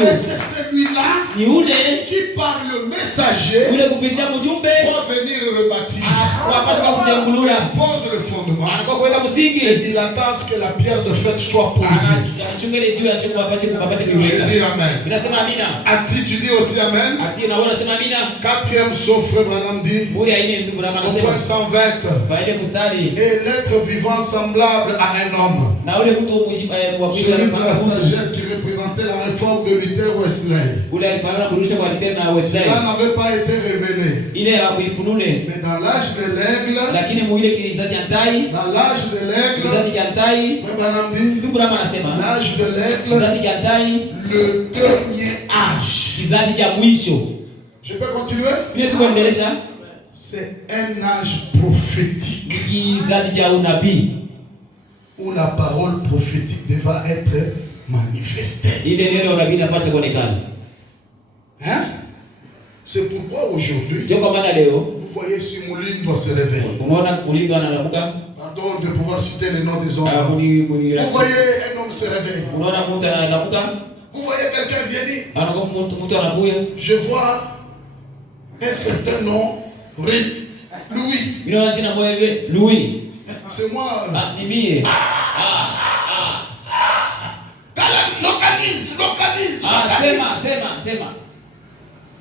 Et c'est celui-là ni ule qui par le messager ule kupitia mjumbe va venir rebâtir. wapasha kujengulula Il pose le fondement anakuwa kuweka et msingi il attend que la pierre de fête soit posée. anachungele juu ya chungu wapashe kupapata Je kuiweka. dis amen. Ninasema amina. Ati, tu dis aussi amen. Ati na wewe unasema amina. Quatrième saut, frère Branham dit, Muri aine ndugu Branham au anasema point 120, baada kustari et l'être vivant semblable à un homme. na ule mtu mwakuisha Celui de la sagesse qui représentait la réforme de Luther Wesley. ule alifanana kurudisha kwa Luther na Wesley. Cela n'avait pas été révélé. Ile hakuifunule. Mais dans l'âge de l'aigle, Lakini mwile kizazi cha tai, dans l'âge de l'aigle, kizazi cha tai, frère Branham dit, ndugu Branham anasema l'âge de l'aigle, kizazi cha tai, le dernier âge. kizazi cha mwisho. Je peux continuer? Niwezi kuendelesha? C'est un âge prophétique Kizazi cha unabii. où la parole prophétique devra être manifestée. Ile neno unabii inapaswa kuonekana. Hein? C'est pourquoi aujourd'hui, Ndio kwa maana leo vous voyez si Moulin doit se réveiller. unaona Mulindo analamuka. Pardon de pouvoir citer le nom des hommes. Vous Vous voyez un homme se réveiller. unaona mtu analamuka. Vous voyez quelqu'un venir. Anakuwa mtu anakuya. Je vois un certain nom, Louis. Unaona jina moja hivi Louis. C'est moi. Ah, ni mie. Localise. Sema.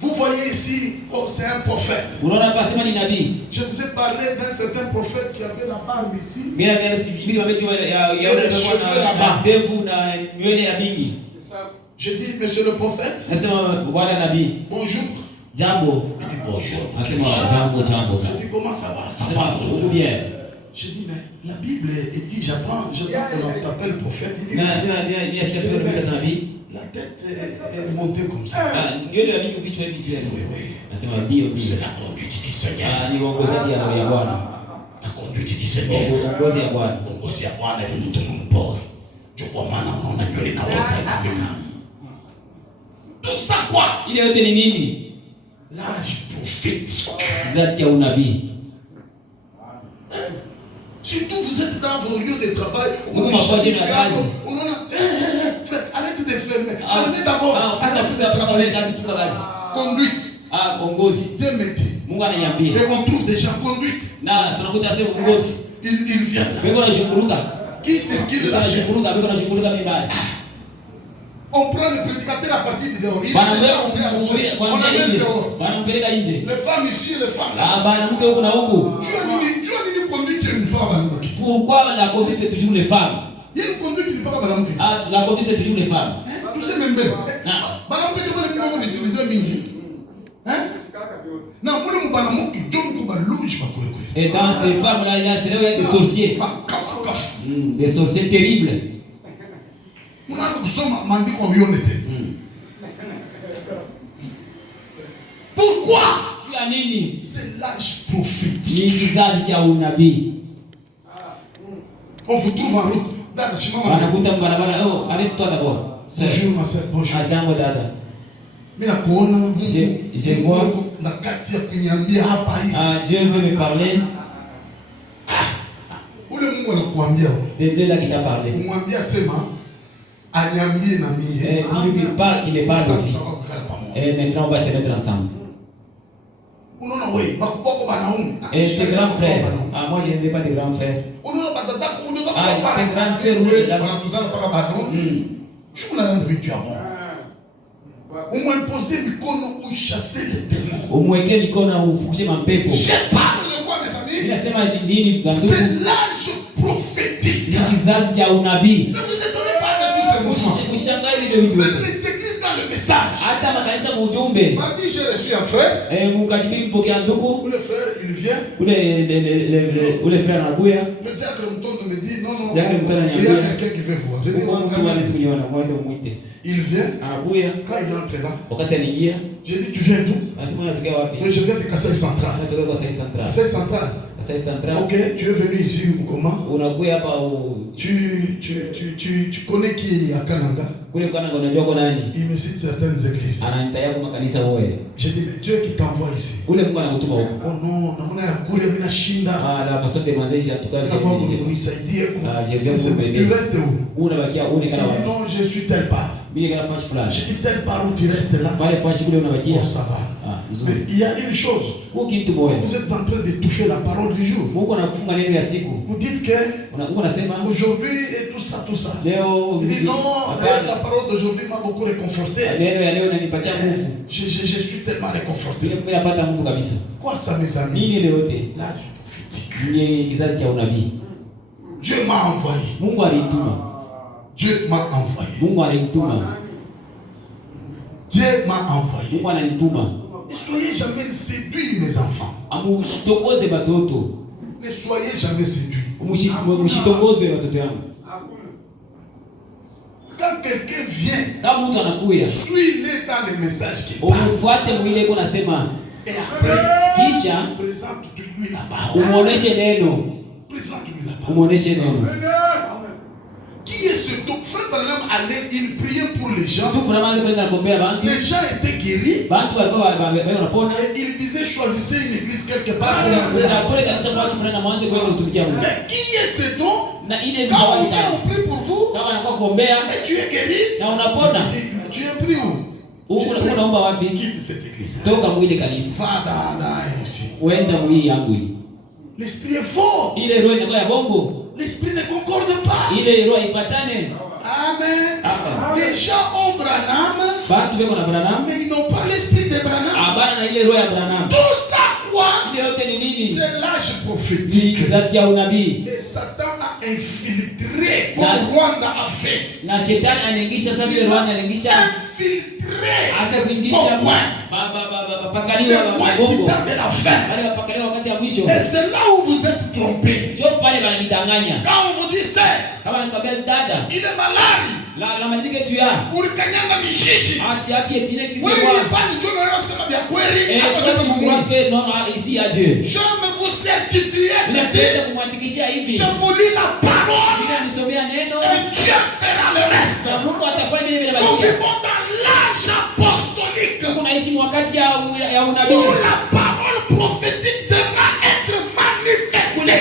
Vous voyez ici, oh, c'est un prophète. Unaona hapa sema ni nabii. Je vous ai parlé d'un certain prophète qui avait la barbe ici. Mimi na sivili wamejua ya ndevu na nywele ya mingi. Je dis, monsieur le prophète. Nasema bwana nabii. Bonjour. Jambo. Il dit bonjour. Nasema jambo. Je dis, comment ça va? Ça Nasema va. bien. Je dis, mais la Bible dit, j'apprends qu'on t'appelle prophète. Il dit, la tête est montée comme ça. Oui. C'est la conduite du Seigneur. La conduite du Seigneur. Tout ça quoi? L'âge prophétique. Surtout vous êtes dans vos lieux de travail. Arrête de fermer. Fermez d'abord. Arrête de travailler. Conduite. Dieu me dit. Et on trouve déjà conduite. Il vient là. Qui c'est qui de la chair? On prend le prédicateur à partir de dehors. On amène dehors. Les femmes ici et les femmes là. Tu as une conduite qui n'est pas. Pourquoi la conduite c'est toujours les femmes? Il y a une conduite qui n'est pas balamque. Ah, la conduite c'est toujours les femmes. Tu sais même bien. Balamque tu vas pas l'utiliser mingi. Hein? Non, moi le balamque qui donne ko balouge ba kwekwe. Et dans ces femmes là, il y a des sorciers. Des sorciers terribles. Pourquoi? Tu as nini? C'est l'âge prophétique. On vous trouve en route. Bonjour ma soeur, bonjour. Je vois. Dieu veut me parler. C'est Dieu là qui t'a parlé. Dis-lui qu'il me parle aussi. Et maintenant on va se mettre ensemble. Et tes grands frères. Ah, moi je n'ai pas de grands frères. Ah, tes grandes sœurs. Au moins imposer mikono ou chasser les démons. Umweke mikono ufukishe mapepo. Je parle de quoi mes amis? Ninasema nini bandugu? C'est l'âge prophétique. Kizazi cha unabii. Ne vous étonnez pas de tous ces mouvements. Ushangae vile vitu. Même les églises dans le message. Hata makanisa mujumbe. Mardi j'ai reçu un frère. Mukajibiri mpokea ndugu. Le frère il vient. Ule frère anakuya. Le diacre Mtondo me dit non. Il y a quelqu'un qui veut voir. Je dis il vient. Anakuya. Quand il entre là. Wakati anaingia. Je dis tu viens d'où? Asema unatokea wapi? Je viens de Kasai Central. Unatoka kwa Kasai Central. Kasai Central. Kasai Central. OK, tu es venu ici ou comment? Unakuya hapa tu connais qui est à Kananga? Kule kana unajua kwa nani? Il me cite certaines églises. Ananitaya kwa makanisa wewe. J'ai dit, mais Dieu qui t'envoie ici. Kule Mungu anakutuma huko. Oh non, namna ya kule mimi shinda. La façon de manger j'ai tout cas unisaidie. j'ai bien compris. Tu restes où? Unabakia unakaa wapi? Non, je suis tel part. Mimi kana fashi fulani. Je dis tel part où tu restes là. Pale fashi kule unabakia. Oh, ça va. Mais il y a une chose. Vous êtes en train d'étouffer la parole du jour. Vous dites que aujourd'hui et tout ça. Il dit non, la parole d'aujourd'hui m'a beaucoup réconforté. Je suis tellement réconforté. Quoi ça, mes amis? Là, prophétique. Dieu m'a envoyé. Dieu m'a envoyé. Dieu m'a envoyé. Ne soyez jamais séduits, mes enfants. Ne soyez jamais séduits. Quand quelqu'un vient, suis-le dans le message qu'il parle. Et après, présente-lui la parole. Présente-lui la parole. Qui est ce donc? Frère Branham allait, il priait pour les gens. Les gens étaient guéris. Et il disait choisissez une église quelque part. Mais qui est ce don? Quand on vient, on prie pour vous. Et tu es guéri. Tu es pris où? Quitte cette église. Va dans ici. L'esprit est fort. L'esprit ne concorde pas. Amen. Les gens ont Branham, mais ils n'ont pas l'esprit de Branham. Tout ça quoi? C'est l'âge prophétique. Et Satan a infiltré comme Rwanda a fait. Infiltré au moins de la fin. Et c'est là où vous êtes trompés. Quand on vous dit c'est, il est malade. Urikanyanga mishishi. Wewe bado jono yosema vya kweli. Je me vous certifie ceci. Je vous lis la parole. Et Dieu fera le reste. Nous vivons dans l'âge apostolique où la parole prophétique devra être manifestée.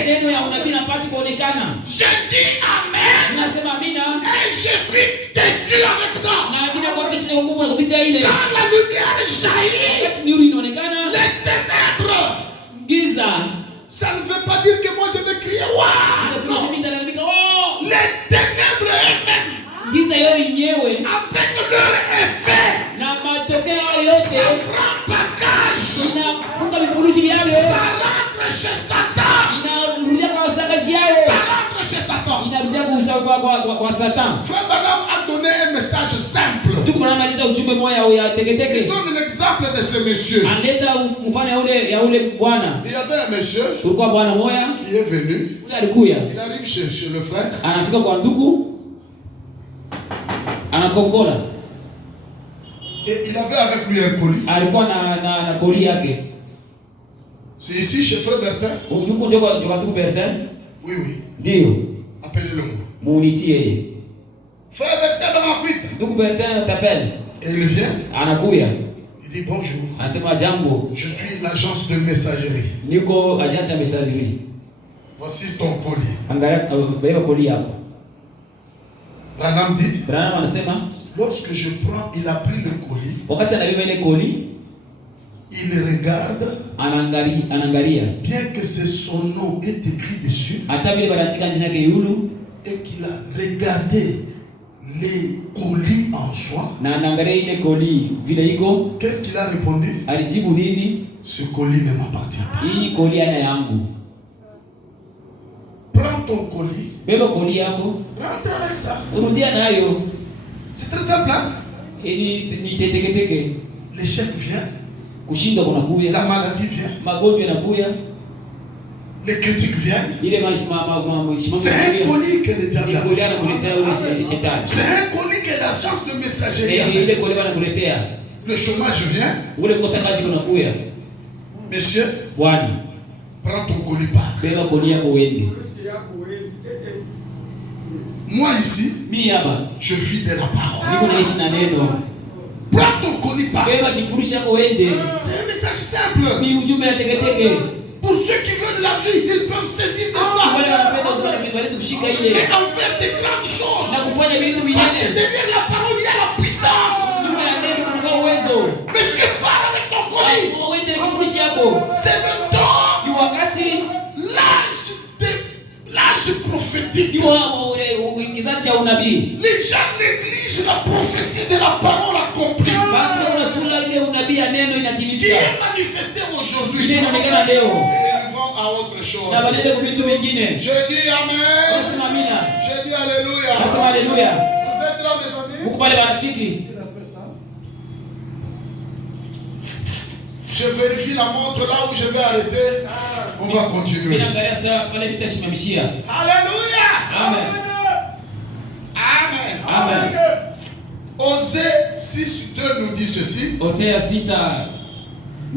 Je dis amen. Et je suis têtu avec ça. Quand la lumière jaillit, les ténèbres, ça ne veut pas dire que moi je vais crier waouh. Les ténèbres elles-mêmes, avec leur effet, ça prend bagage, ça rentre chez Satan. Frère Branham a donné un message simple. Il donne l'exemple de ce monsieur. Il y avait un monsieur qui est venu. Il arrive chez le frère. Et il avait avec lui un colis. C'est ici chez frère Bertin? Oui. Appelez-le-moi. Frère Bertin t'appelle. Et il vient. Il dit bonjour. Je suis l'agence de messagerie. Voici ton colis. Branham dit, lorsque je prends, il a pris le colis. Il regarde, bien que son nom est écrit dessus, et qu'il a regardé les colis en soi. Qu'est-ce qu'il a répondu? Ce colis ne m'appartient pas. Prends ton colis, rentre avec ça. C'est très simple, hein? L'échec vient. La maladie vient. Les critiques viennent. C'est un colis que le diable a. C'est un colis que l'agence de messagerie a. Le chômage vient. Monsieur, prends ton colis, part. Moi ici, Mimi hapa je vis de la parole. niko naishi na neno. Prends ton colis pas. Beba kifurushi yako uende. C'est un message simple. Ni ujumbe ya teketeke. Pour ceux qui veulent la vie, ils peuvent saisir de ça. Wale wanapenda uzuri kushika ile. Et en faire des grandes choses. Na kufanya vitu Parce que vinene. derrière la parole, il y a la puissance. Nyuma ya neno kuna uwezo. Monsieur, pars avec ton colis. Uende na kifurushi yako. C'est le temps. Ni wakati l'âge prophétique. ni kizazi cha unabii. Les gens négligent la prophétie de la parole accomplie. Watu wanasula ile unabii ya neno Qui inatimizwa. est manifestée aujourd'hui. Ile inaonekana leo. Et ils vont à autre chose. Na badala kwa vitu vingine. Je dis amen. Nasema amina. Je dis alléluia. Nasema haleluya. Vous êtes là, mes amis? Huko pale marafiki. Je vérifie la montre là où je vais arrêter. On va continuer. Ninaangalia saa pale nitashimamishia. Alléluia. Amen. Amen. Amen. Osée 6:2 nous dit ceci. Hosea 6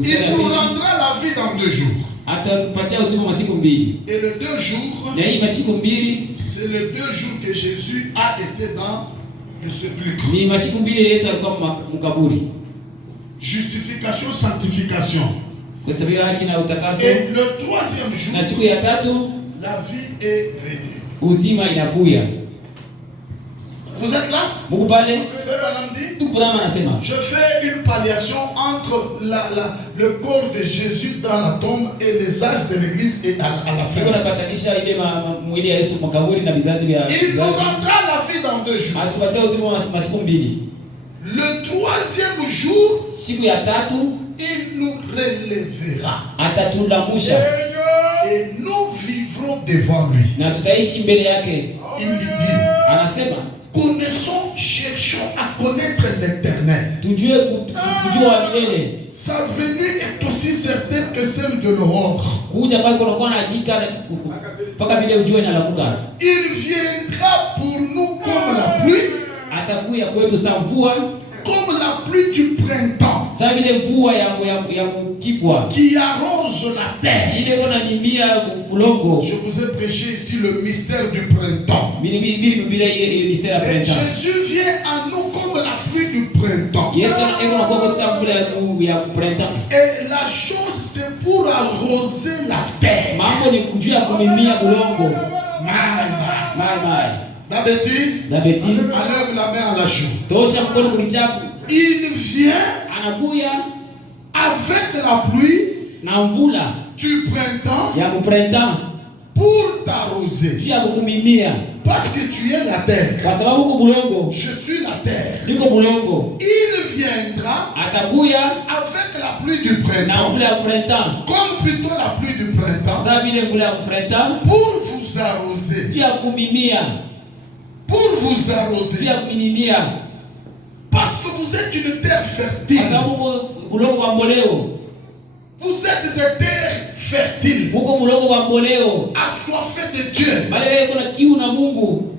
Il nous rendra la vie dans 2 jours. atapatia uzima wa siku mbili. Et les 2 jours, Na hii masiku mbili c'est les 2 jours que Jésus a été dans le sépulcre. ni masiku mbili Yesu alikuwa mkaburi. Justification, sanctification. Kwa sababu ya haki na utakaso. Et le 3e jour, Na siku ya tatu la vie est venue. uzima inakuya. Vous êtes là? Mungu pale Frère Branham dit, tu Branham anasema je fais une palliation entre le corps de Jésus dans la tombe et les âges de l'église et à la fin. Mungu anapatanisha ile mwili ya Yesu makaburi na vizazi vya Il nous rendra la vie dans 2 jours. Alitupatia uzima wa masiku mbili. Le 3e jour, Siku ya tatu il nous relèvera. atatulamusha Et nous vivrons devant lui. na tutaishi mbele yake. Il lui dit, Anasema connaissons, cherchons à connaître l'Éternel. tujue kujua wa milele. Sa venue est aussi certaine que celle de l'aurore. Kuja kwake kunakuwa na hakika mpaka vile ujue inalamuka. Il viendra pour nous comme la pluie, Atakuya kwetu saa mvua, comme la pluie du printemps saa vile mvua ya mkipwa qui arrose la terre. ile kona nimia ulongo. Je vous ai prêché ici le mystère du printemps. Bila ile mistari ya Et printemps. Jésus vient à nous comme la pluie du printemps. Yesu eko na kwa saa mvula ya printemps. Et la chose c'est pour arroser la terre. Mambo ni kujua kumimia ulongo. Mai. Dabeti, Dabeti. enlève la main à la joue. Tosha mkono kulichafu. Il vient Anakuya avec la pluie na mvula du printemps ya printemps pour t'arroser. juu ya kukumimia. Parce que tu es la terre. Kwa sababu uko bulongo. Je suis la terre. Niko bulongo. Il viendra Atakuya avec la pluie du na printemps. mvula ya printemps. Comme plutôt la pluie du printemps. Sasa vile mvula ya printemps Pour vous arroser. juu ya kumimia. Pour vous Juu arroser. ya kumimia. Parce que vous êtes une terre Kwa fertile. sababu uko bulongo wa mboleo. Vous êtes des terres fertiles. Uko bulongo wa mboleo. Assoiffées de Dieu. Bale wewe kuna kiu na Mungu.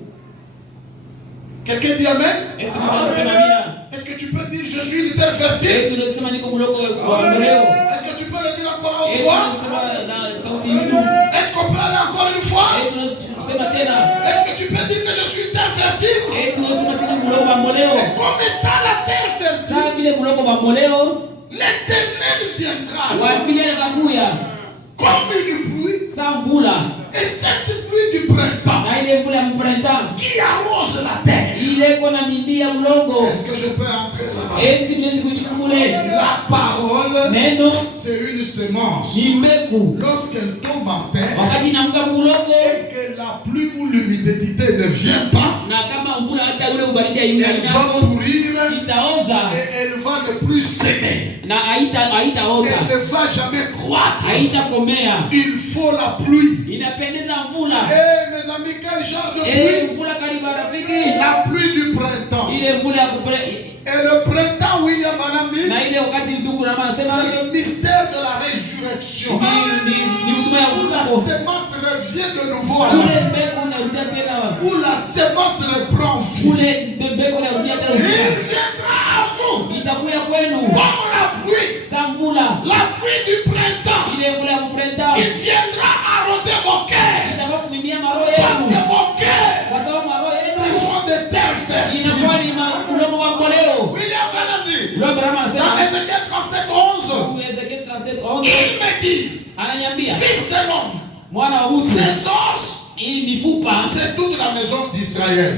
Quelqu'un dit amen? Eti tunasema mina. Est-ce que tu peux dire je suis une terre fertile? Eti tunasema niko bulongo wa mboleo. Est-ce que tu peux le dire encore une Eti fois? tunasema na sauti yudu. Est-ce qu'on peut aller encore une fois? Eti tunasema tena. Est-ce que tu peux dire que je suis une terre fertile? Eti tunasema tena bulongo wa mboleo. Et comme étant la terre fertile, Sasa vile bulongo wa mboleo l'Éternel viendra wa milele nakuya. comme une pluie. Sa mvula Et cette pluie du printemps na ile mvula ya printemps qui arrose la terre. ile kona mimia bulongo. Est-ce que je peux entrer là-bas? Eti mwezi kujikule. La parole, Neno c'est une semence. ni mbegu. Lorsqu'elle tombe en terre Wakati inaanguka bulongo et que la pluie ou l'humidité ne vient pas, na kama mvula hata ule ubaridi elle va haingako pourrir itaoza et elle va ne plus s'aimer. na haitaota, Elle ne va jamais croître. haitakomea. Il faut la pluie. Inapendeza mvula. Mes amis, quel genre de pluie? Mvula karibu rafiki. La pluie du printemps. Ile mvula ya Et le printemps, William Banambi, na ile wakati ndugu na anasema c'est le mystère de la résurrection. ni huduma ya Où la ufufuo. semence revient de nouveau à la Ule vie. mbegu unarudia tena. Où la semence reprend vie. Ule mbegu unarudia tena. Il viendra à vous Itakuya kwenu comme la pluie. sa mvula. La pluie du printemps. Ile mvula ya printemps Il viendra arroser vos cœurs. itakuwa kumimia maroho Parce que yenu. vos cœurs Kwa sababu maroho yenu Il me dit, fils de l'homme, ces os, c'est toute la maison d'Israël.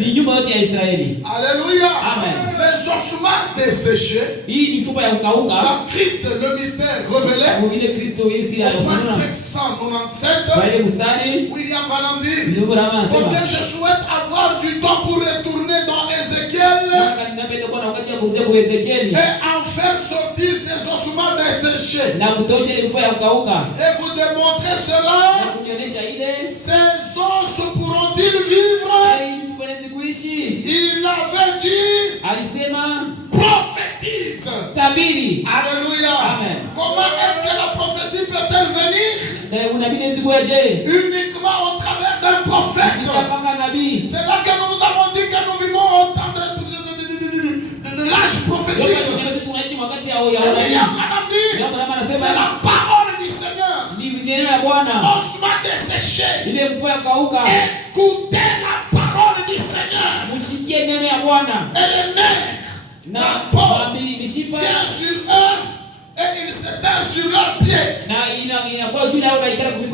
Alléluia. Amen. Les ossements desséchés, dans Christ, le mystère révélé, au point 597, William Branham dit, combien je souhaite avoir du temps pour retourner dans Ézéchiel et en faire sortir ces ossements desséchés. Et vous démontrer cela, ces os pourront-ils vivre? Il avait dit, prophétise. Alléluia. Amen. Comment est-ce que la prophétie peut-elle venir? Uniquement au travers d'un prophète. C'est là que nous avons dit que nous vivons au temps de l'âge prophétique. C'est la parole du Seigneur. Ossements desséchés. Écoutez la parole du Seigneur. Et les nerfs, la peau vient sur eux et ils s'éteignent sur leurs pieds.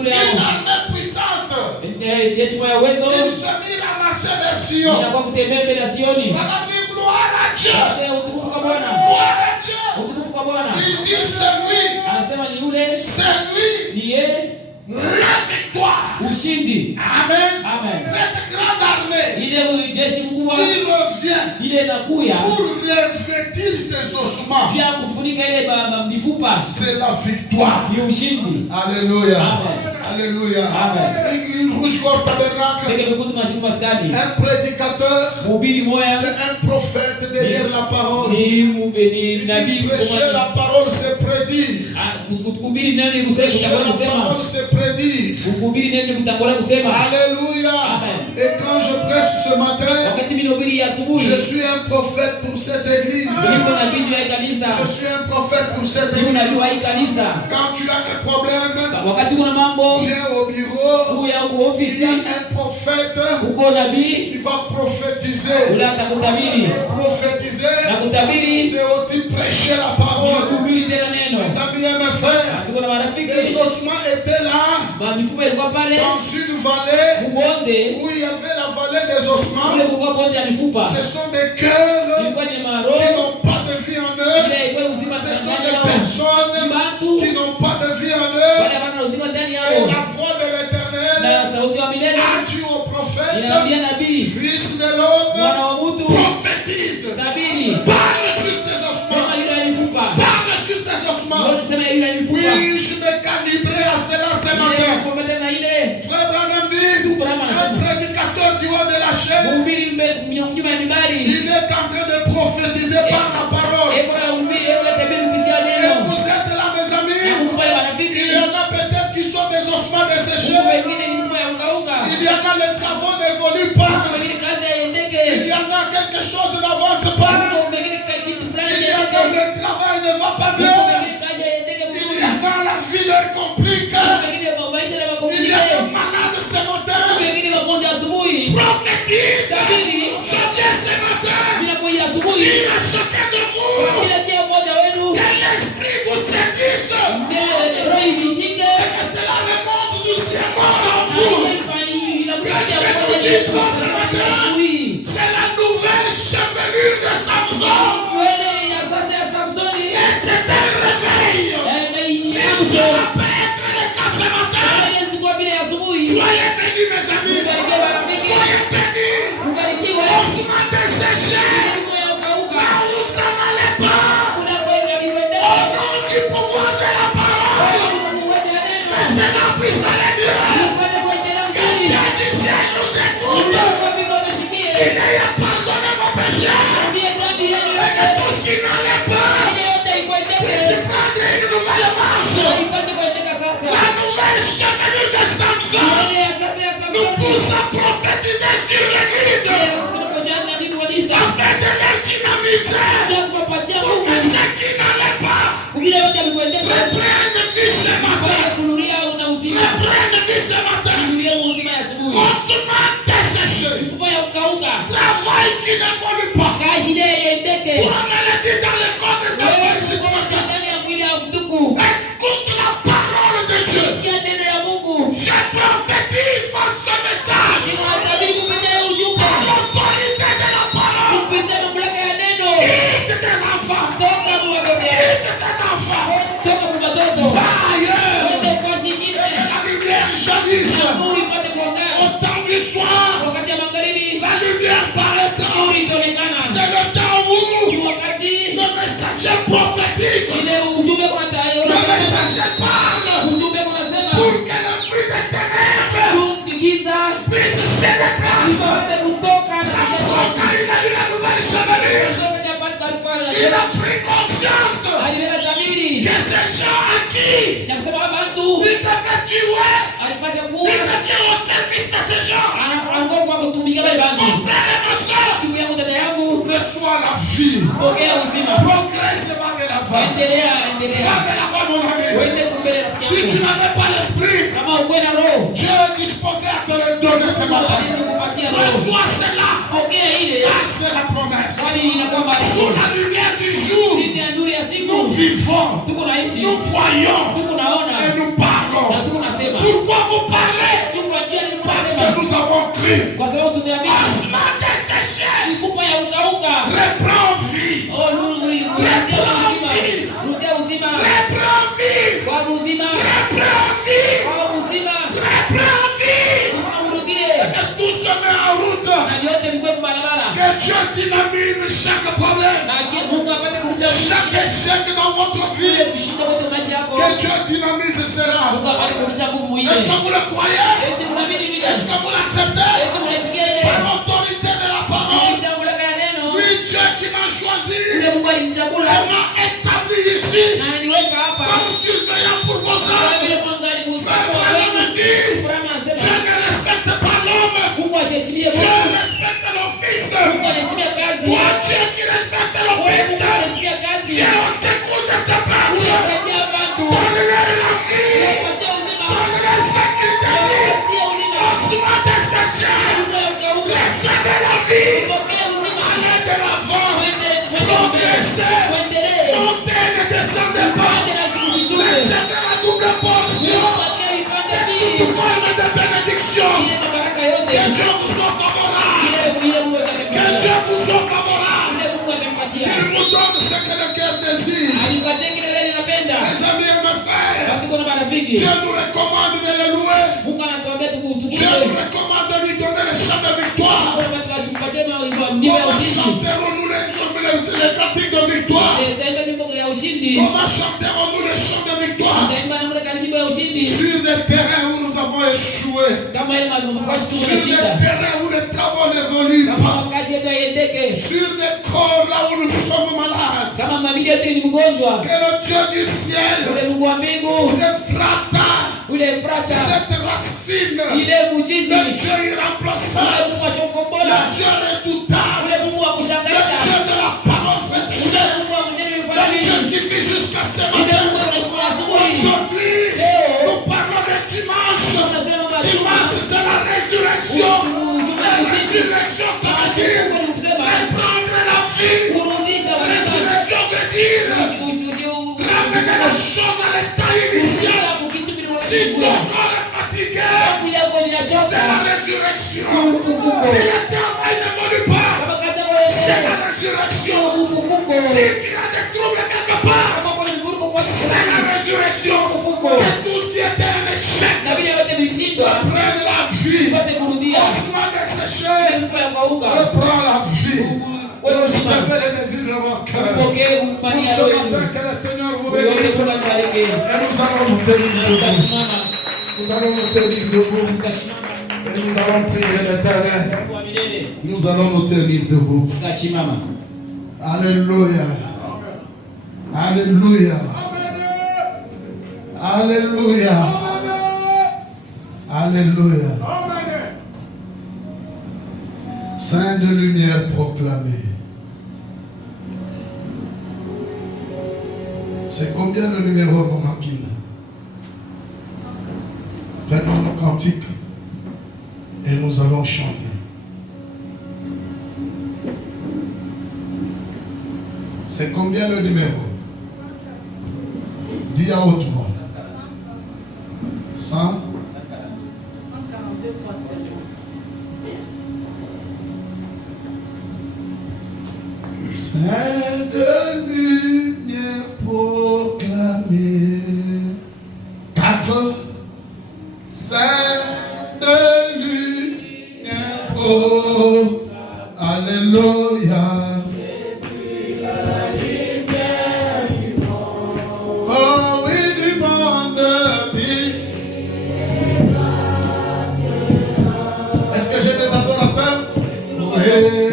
Une armée puissante. Ils se mirent à marcher vers Sion. On a dit gloire à Dieu. Gloire à Dieu. Il dit c'est lui. La victoire. Amen. Cette grande armée qui revient pour revêtir ses ossements, c'est la victoire. Alléluia. Alléluia. Une rouge corps tabernacle. Un prédicateur, c'est un prophète derrière la parole. Il prêcher la parole, c'est prédire. Prêcher la parole, c'est prédire. Alléluia. Et quand je prêche ce matin, je suis un prophète pour cette église. Je suis un prophète pour cette église. Quand tu as un problème, viens au bureau. Il y a un prophète qui va prophétiser. Et prophétiser, c'est aussi prêcher la parole. Mes amis et mes frères, les ossements étaient là dans une vallée où il y avait la vallée des ossements. Ce sont des cœurs qui n'ont pas de vie en eux. Ce sont des personnes qui n'ont pas de vie en eux. Et la voix de l'Éternel a dit au prophète, fils de l'homme, prophétise, parle sur ces ossements. Parle sur ces ossements. Oui, je me calibrais à cela ce matin. Frère Branham dit, un prédicateur du haut de la chaîne, il est en train de prophétiser par la parole. Et vous êtes là, mes amis. Il y en a peut-être qui sont des ossements desséchés. Il y en a, les travaux n'évoluent pas. Il y en a, quelque chose n'avance pas. Il y en a, le travail ne va pas bien. Il y en a, la vie leur complique. Il y a des malades ce matin. Prophétise. Je viens ce matin. Il a chacun de vous. Que l'esprit vous saisisse. Et que cela remonte tout ce qui est mort en vous. Que je vais vous dire ça ce matin. C'est la nouvelle chevelure de Samson. Et c'est un réveil. Si cela peut être le cas ce matin, soyez bénis, mes amis. Soyez bénis. Ossements desséchés. Là où ça n'allait pas. Au nom du pouvoir de la parole. Que cela puisse aller bien. Que Dieu du ciel nous écoute. Il ait pardonné vos péchés. Et que tout ce qui n'allait pas, puisse prendre une nouvelle marche. La nouvelle chevelure de Samson nous pousse à prophétiser sur l'église afin de les dynamiser pour que ceux qui n'allaient pas reprennent vie ce matin. Reprennent vie ce matin. Ossements desséchés. Travail qui n'évolue pas. Pour amener dans le corps des enfants ce matin. Écoute la parole. Il a pris conscience que ces gens à qui il devait tuer, il devient au service de ces gens. Mon frère et ma soeur, reçois la vie. Progresse et va de l'avant. Va de l'avant, mon ami. Si tu n'avais pas l'esprit, Dieu est disposé à te le donner ce matin. Reçois cela. C'est la promesse. Sous la lumière du jour, nous vivons, nous voyons et nous parlons. Pourquoi vous parlez? Parce que nous avons cru. Osement desséché. Reprends vie. Reprends vie. Reprends vie. Reprends vie. Reprends vie. Et que tout se met en route. Que Dieu dynamise chaque problème. Chaque échec dans votre vie. Que Dieu dynamise cela. Est-ce que vous le croyez? Est-ce que vous l'acceptez? Par l'autorité de la parole. Oui, Dieu qui m'a choisi et m'a établi ici comme surveillant pour vos âmes. Frère Branham me dit, Dieu ne respecte pas l'homme, Dieu respecte l'office. Toi, Dieu qui respecte l'office, viens au secours de ce peuple. Donne-leur la vie, donne-leur ce qu'ils désirent. Osement desséché, recevez la vie. Allez de l'avant, progressez, montez, ne descendez pas. Recevez la double portion de toute forme de bénédiction. Que Dieu vous soit favorable. Que Dieu vous soit favorable. Il vous donne ce que le cœur désire. Mes amis et mes frères, Dieu nous recommande de le louer. Dieu nous recommande de lui donner le chant de victoire. Comment chanterons-nous les cantiques de victoire? Comment chanterons-nous les chants de victoire? Sur des terrains où nous avons échoué. Sur des terrains où les travaux n'évoluent pas. Sur des corps là où nous sommes malades. Que le Dieu du ciel cette racine, le Dieu irremplaçable, le Dieu redoutable, le Dieu de la parole fétiche, le Dieu qui vit jusqu'à ce matin. Aujourd'hui, nous parlons de dimanche. Dimanche, c'est la résurrection. La résurrection, ça veut dire reprendre la vie. Résurrection veut dire ramener les choses à l'état initial. Si ton corps est fatigué, c'est la résurrection. Si le travail n'évolue pas, c'est la résurrection. Si tu as des troubles quelque part, c'est la résurrection. Que tout ce qui était un échec reprenne la vie. Osement desséché, reprends la vie. Recevez les désirs de votre cœur. Pour ce matin, que le Seigneur vous bénisse. Et nous allons nous tenir debout. Nous allons nous tenir debout. Et nous allons prier l'Éternel. Nous allons nous tenir debout. Alléluia. Alléluia. Alléluia. Alléluia. Saint de lumière proclamé. C'est combien le numéro, Maman Kina? Prenons nos cantiques et nous allons chanter. C'est combien le numéro? Dis à haute voix. 100. Saint de lumière proclamé. 4. Saint de lumière proclamé. Alléluia. Oh oui, du bon de vie. Est-ce que j'ai des adorateurs? Oui.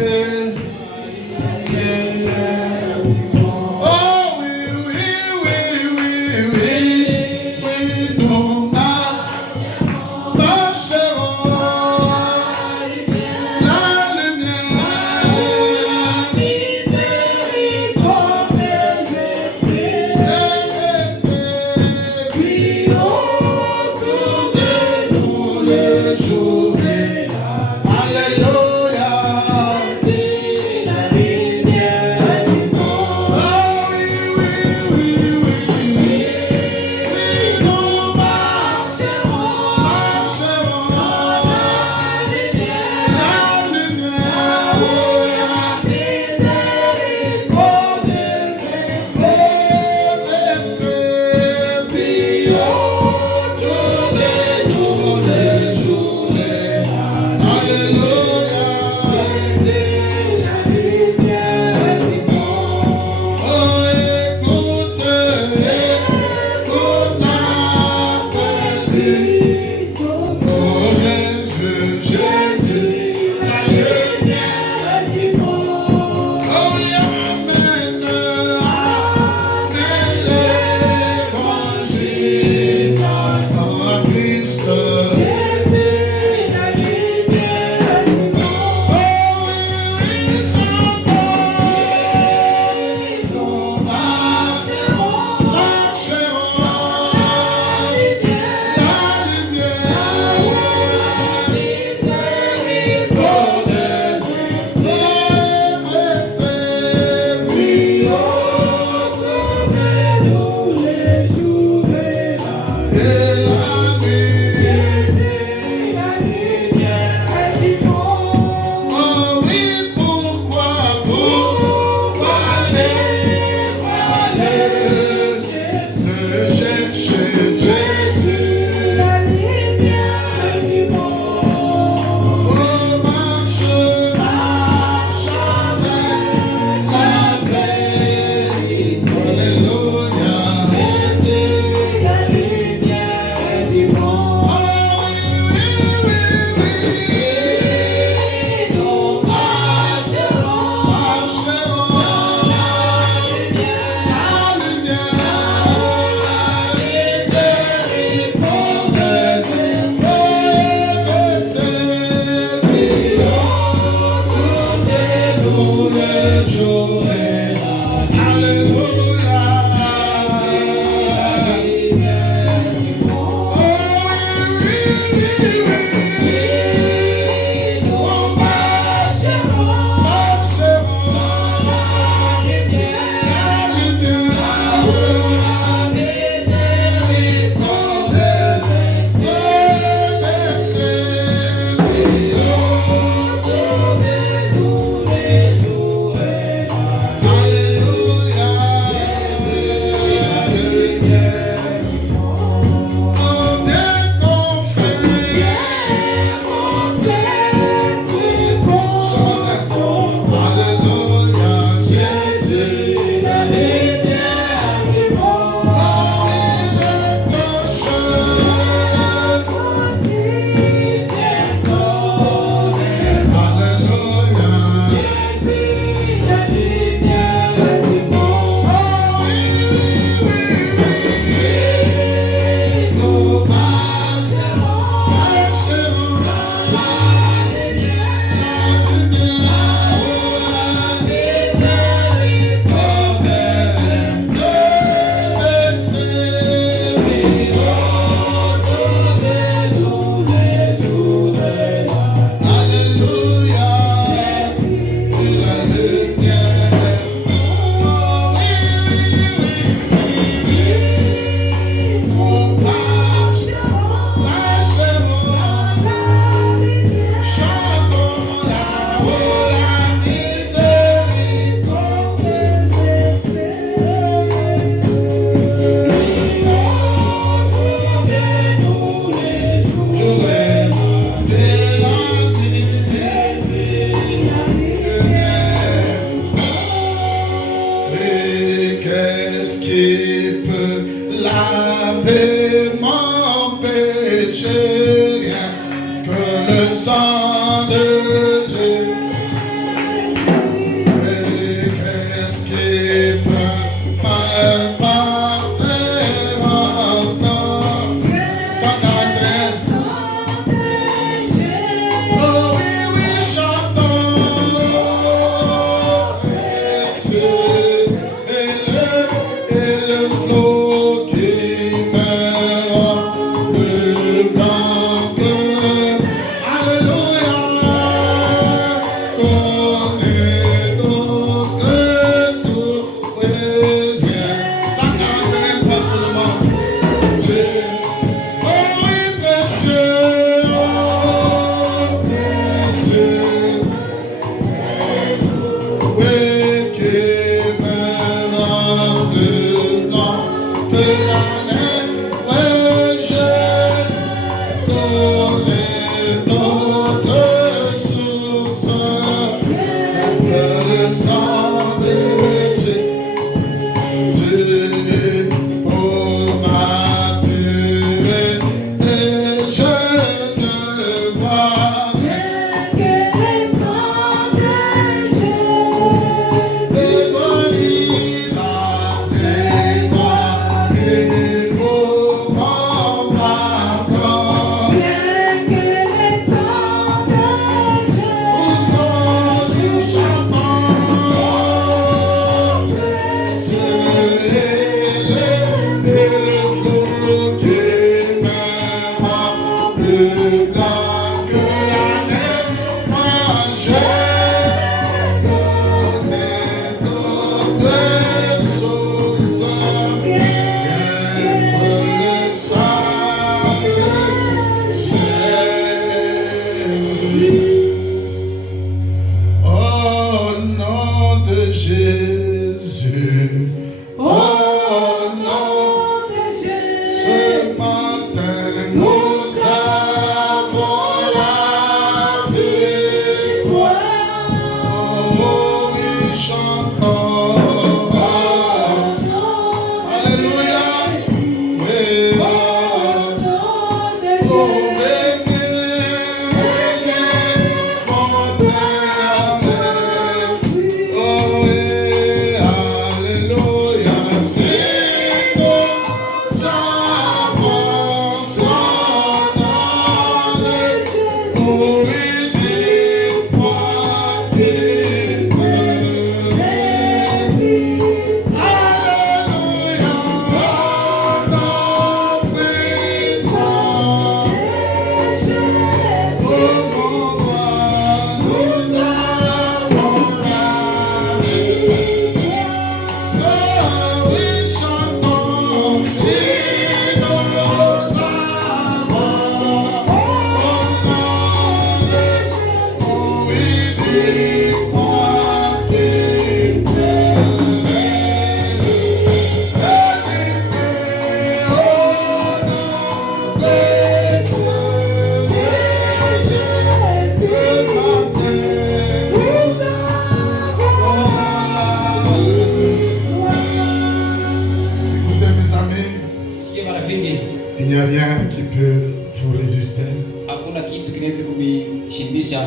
Il n'y a rien qui peut vous résister.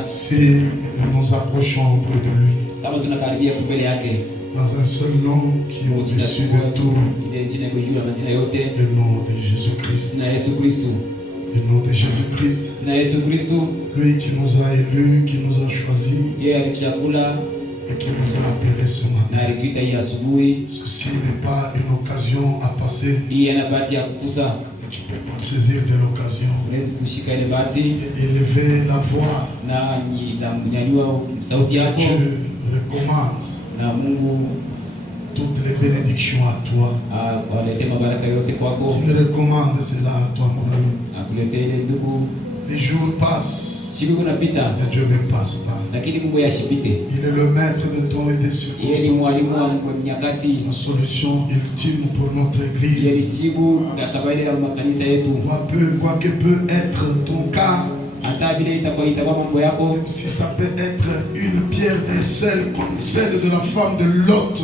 Si nous nous approchons auprès de lui, dans un seul nom qui est au-dessus de tout, le nom de Jésus-Christ. Le nom de Jésus-Christ, lui qui nous a élus, qui nous a choisis et qui nous a appelés ce matin. Ceci n'est pas une occasion à passer. Tu peux saisir de l'occasion et élever la voix. Dieu recommande toutes les bénédictions à toi. Je recommande cela à toi, mon ami. Les jours passent. Mais Dieu ne passe pas. Il est le maître de temps et des circonstances. La solution ultime pour notre église. Quoi que peut être ton cas, si ça peut être une pierre d'aisselle comme celle de la femme de Lot,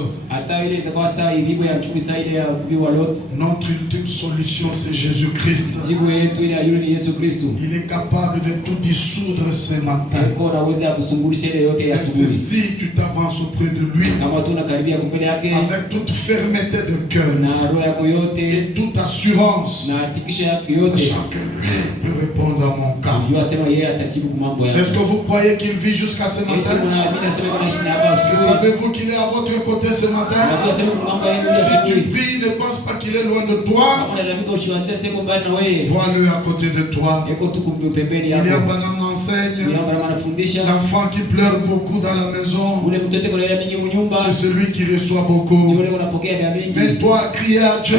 notre ultime solution c'est Jésus-Christ. Il est capable de tout dissoudre ce matin. Et si tu t'avances auprès de lui avec toute fermeté de cœur et toute assurance, sachant que lui peut répondre à mon cas. Est-ce que vous croyez qu'il vit jusqu'à ce matin? Savez-vous qu'il est à votre côté ce matin? Si tu pries, ne pense pas qu'il est loin de toi. Vois-le à côté de toi. William Branham enseigne. L'enfant qui pleure beaucoup dans la maison, c'est celui qui reçoit beaucoup. Mais toi, crier à Dieu.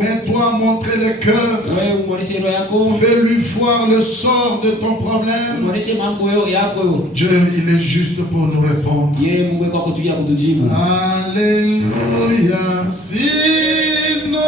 Mais toi, montrer le cœur. Fais-lui voir le sort de ton problème. Dieu, il est juste pour nous répondre. Alléluia. Sinon.